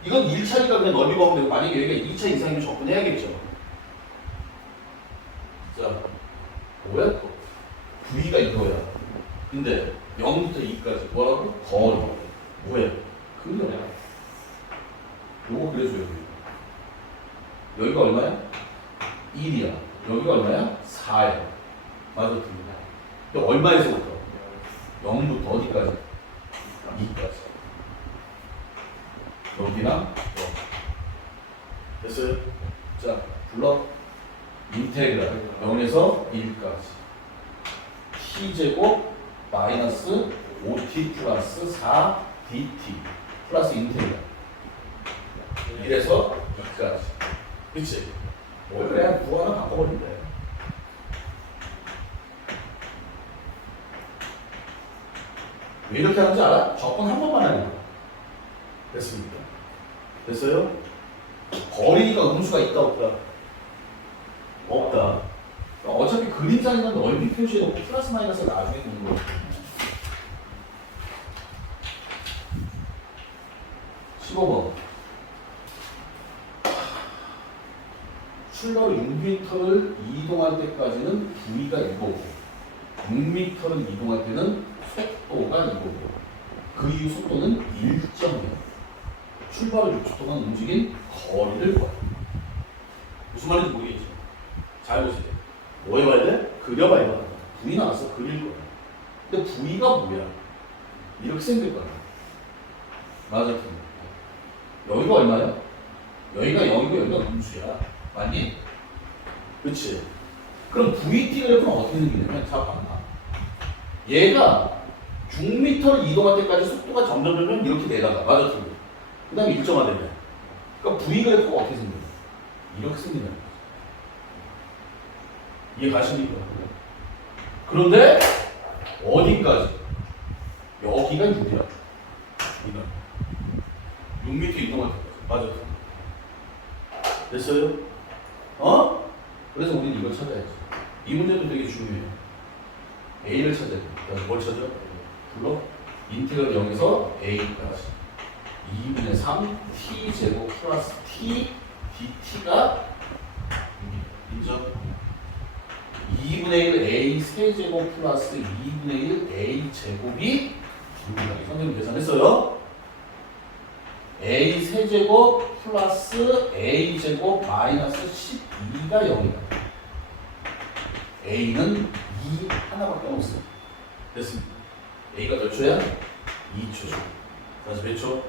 이건 1차니까 그냥 넓이 보면 되고, 만약에 여기가 2차 이상이면 적분해야겠죠. 자, 뭐야 또? V가 이거야. 근데 0부터 2까지 뭐라고? 거리. 뭐야? 그거야. 요거 그래줘요. 여기가 얼마야? 1이야. 여기가 얼마야? 4야. 맞아, 틀리다. 근데 얼마에서부터? 0부터 어디까지? 2까지. 여기랑 여기. 됐어요? 자, 불러. 인테그랄 0에서 1까지 t제곱 마이너스 5t 플러스 4dt 플러스 인테그랄 1에서 2까지. 그치? 뭘 그래? 그거 하나 바꿔버리면 돼. 왜 이렇게 하는지 알아? 적분 한 번만 하는 거야. 됐습니까? 됐어요? 거리가 음수가 있다 없다? 없다. 어차피 그림자는 넓이 표시해놓고 플러스 마이너스 나중에 보는 거야. 15번. 출발을 6m를 이동할 때까지는 V가 이거고 6m를 이동할 때는 속도가 이거고 그 이후 속도는 일정이에요. 출발을 6초 동안 움직인 거리를 구하라. 무슨 말인지 모르겠지? 잘 보세요. 뭐 해봐야 돼? 그려봐야 돼. V 나왔어. 그릴 거야. 근데 V가 뭐야? 이렇게 생길 거야. 맞아. 여기가 얼마야? 여기가 0이고 여기가 음수야. 맞니? 그치? 그럼 VT 그래프는 어떻게 생기냐면 자 봐봐. 얘가 6m를 이동할 때까지 속도가 점점 이렇게 내려가. 맞아. 그 다음에 일정화되면. 그러니까 V 그래프가 어떻게 생겨? 이렇게 생긴다. 이해 가십니까? 그런데 어디까지? 여기가 6이야. 6m 이동할 때까지. 맞아. 됐어요? 어? 그래서 우리는 이걸 찾아야지. 이 문제도 되게 중요해요. A를 찾아야 돼. 그래서 뭘 찾아? 불러? 인테그랄 0에서 A까지 2분의 3 T제곱 플러스 T DT가 인정? 2분의 1 A 세제곱 플러스 2분의 1 A 제곱이 6이다. 선생님 계산했어요? A 세제곱 플러스 A 제곱 마이너스 12가 0이다. A는 2 하나밖에 없어. 됐습니다. A가 몇 초야? 2초. 그래서 몇 초? 2초.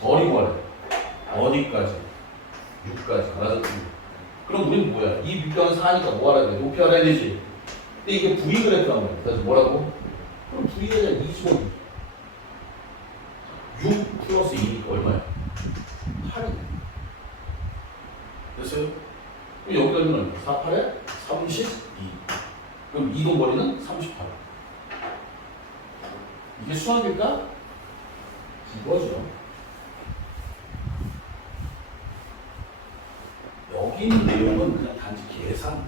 거리 구하래. 어디까지? 6까지. 알아듣지? 그럼 우리는 뭐야? 이 밑변은 4니까 뭐 알아야 돼? 높이 알아야 되지? 근데 이게 V 그래프란 말이야. 그래서 뭐라고? 그럼 V에 대한 2 집어넣어. 6 플러스 2니까 얼마야? 8이네. 됐어요? 그럼 여기가 얼마야? 4, 8에 32. 그럼 이동 거리는 38. 이게 수학일까? 이거죠. 여기 있는 내용은 그냥 단지 계산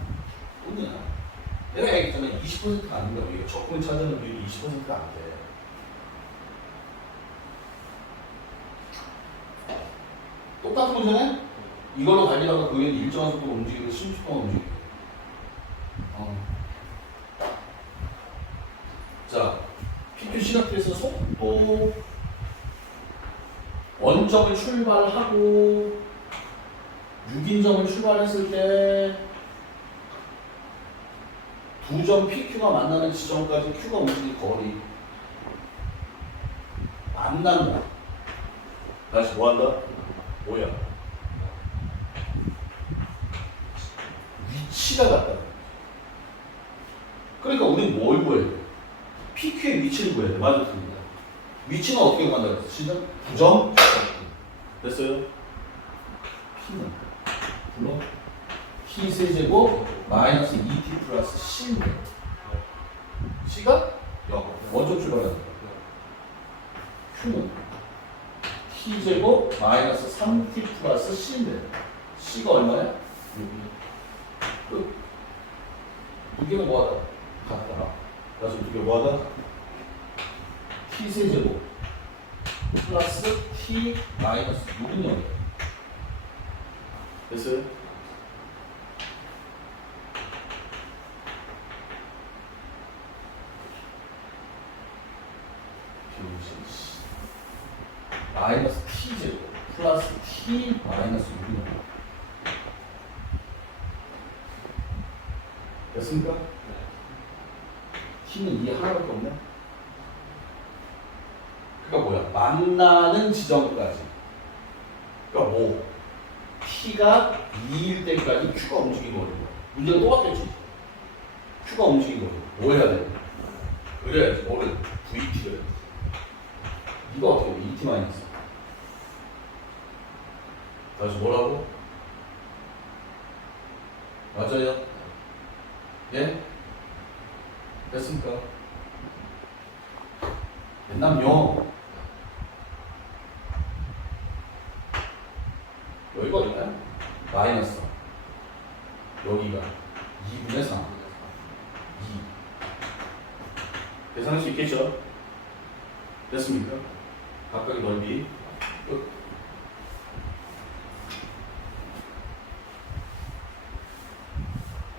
뿐이야. 내가 얘기했잖아. 20%가 안 된다고. 이거 적분을 찾아내는 비율이 20%가 안 돼. 똑같은 문제네? 이걸로 달리다가 그게 일정한 속도로 움직이고 10초 동안 움직이고. 자, PQ 시각에서 속도 원점을 출발하고 6인점을 출발했을 때 두 점 PQ가 만나는 지점까지 Q가 움직이는 거리 만난다. 다시 뭐한다? 뭐야? 위치가 같다. 그러니까 우리는 뭘 구해야 돼? PQ의 위치를 구해야 돼. 맞아, 틀립니다. 위치는 어떻게 구한다 그랬어? 시점? 9점? 됐어요? P는 불러? T 세제곱 마이너스 2T 플러스 C인데 C가 0. 원점 출발한다. Q는 T제곱 마이너스 3T 플러스 C인데 C가 얼마야? 6. 끝. 두 개는 뭐하다? 같다. 그래서 두 개 뭐하다? T 세제곱 플러스 T 마이너스 6은 0이야. 됐어요? 마이너스 T제곱 플러스 T 마이너스 6은 0. 됐습니까? T는 2 하나밖에 없네. 그러니까 뭐야? 만나는 지점까지. 그러니까 뭐? t가 2일 때까지 q가 움직인 거예요. 문제가 또 바뀌었지. q가 움직인 거예요. 뭐 해야 돼? 그래야지. 뭐를 vt를 해야 돼. 이거 어떻게 해? 2t 마이너스. 다시 뭐라고? 맞아요? 예? 됐습니까? 됐남요? 여기가 어디나요? 마이너스 여기가 2분의 3 2 계산할 수 있겠죠? 됐습니까? 각각의 넓이 끝.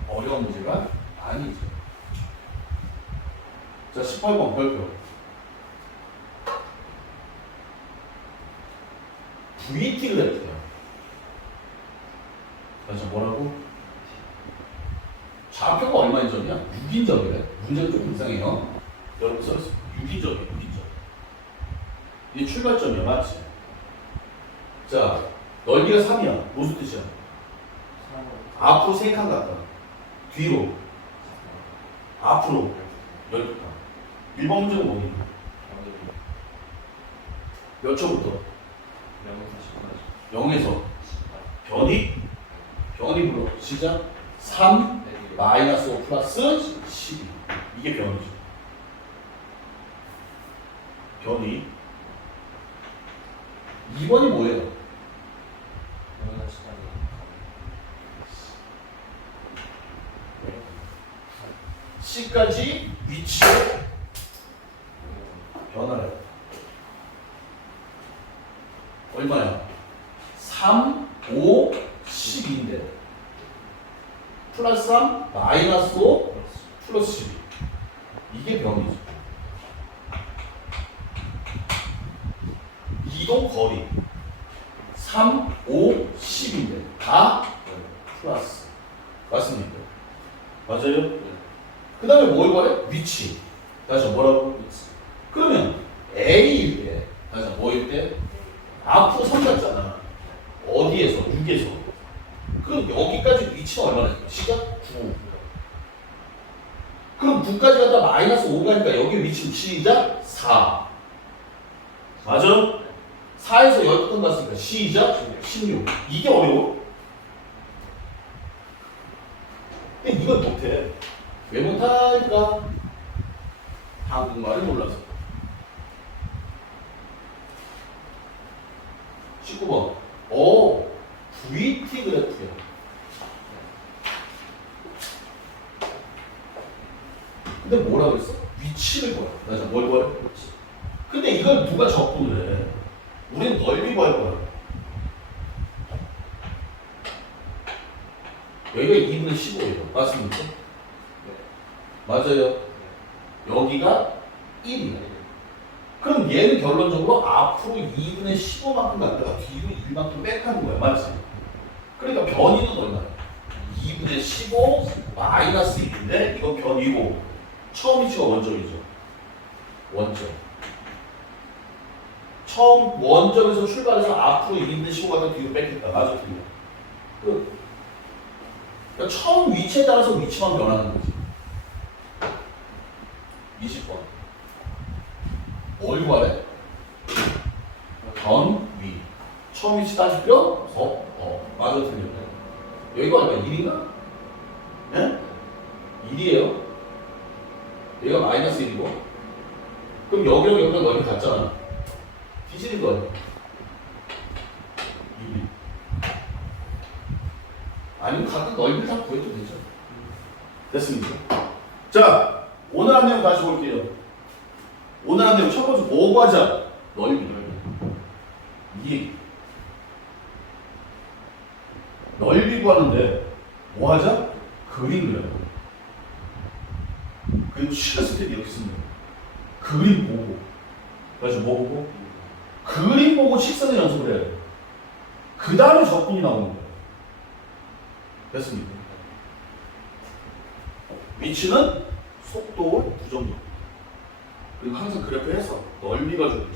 어려운 문제가 아니죠. 자, 18번 별표. VT 그래프야. 그래서 뭐라고? 좌표가 얼마인 점이야? 6인점이래. 문제가 좀 이상해요. 여러분 써있어. 6인점이야, 6인점. 이게 출발점이야, 맞지? 자, 넓이가 3이야. 무슨 뜻이야? 앞으로 3칸 갔다. 뒤로. 앞으로. 10칸. 1번 문제는 뭐니? 몇 초부터? 0에서 변이 불러. 시작. 3 마이너스 5 플러스 12. 이게 변이죠. 변이. 2번이 뭐예요? C까지 위치로 변화를 해요. 얼마야? 3, 5, 12인데 플러스 3, 마이너스 5, 플러스 12. 이게 변이죠. 이동 거리 3, 5, 10인데 다 플러스. 맞습니까? 맞아요? 그 다음에 뭘 구해? 위치. 다시 뭐라고? 그러면 A일 때, 다시 뭐일 때? 앞으로 3 갔잖아. 어디에서? 6에서. 그럼 여기까지 위치가 얼마나 돼요? 시작? 9. 그럼 9까지 갔다 마이너스 5 가니까 여기 위치는 시작? 4. 맞아? 4에서 10번 갔으니까 시작? 16. 이게 어려워? 근데 이걸 못해. 왜 못할까? 한국말을 몰라서. 19번. VT 그래프야. 근데 뭐라 그랬어? 위치를 구해. 맞아, 뭘 구해? 근데 이걸 누가 적분을 해? 우린 넓이 구할 거야. 여기가 2분의 15예요. 맞습니까? 맞아요. 여기가 1이야. 그럼 얘는 결론적으로 앞으로 2분의 15만큼 갔다가 뒤로 1만큼 빽하는 거야. 맞지? 그러니까 변이는 얼마야? 2분의 15 마이너스 1인데 이건 변이고 처음 위치가 원점이죠. 원점. 처음 원점에서 출발해서 앞으로 2분의 15 갔다가 뒤로 빽했다. 맞아, 틀려. 그러니까 처음 위치에 따라서 위치만 변하는 거지. 20번. 뭘 구하래? 변, 위. 처음 위치 따질 필요 없어. 맞아, 틀려. 여기가 얼마? 1인가? 예? 1이에요. 여기가 마이너스 1이고. 그럼 여기랑 여기랑 넓이 같잖아. 뒤지는 거야. 1. 아니면 각각 넓이를 다 구해도 되죠. 됐습니까? 자, 오늘 한 내용 다시 볼게요. 오늘 한 내용 첫 번째 뭐 구하자? 넓이. 이 넓이 구하는데 뭐 하자? 그림 그려. 그리고 실했을 때 이렇게 쓰는 거야. 그림 보고. 다시 뭐 보고? 그림 보고 식선을 연습을 해야 돼. 그 다음에 적분이 나오는 거야. 됐습니까? 위치는 속도 부정도. 그리고 항상 그래프 해서 넓이 가지고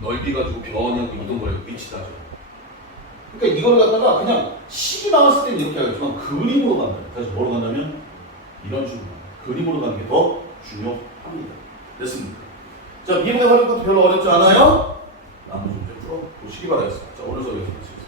넓이 가지고 변하고 이동 거리고 위치 따져. 그러니까 이걸 갖다가 그냥 식이 나왔을 때는 이렇게 하겠지만 그림으로 간다. 다시 뭐로 간다면 이런 식으로 간다. 그림으로 가는 게 더 중요합니다. 됐습니까? 자, 미분의 활용도 별로 어렵지 않아요? 나머지 문제 풀어 보시기 바라겠습니다. 자, 오늘 수업 여기서 마치겠습니다.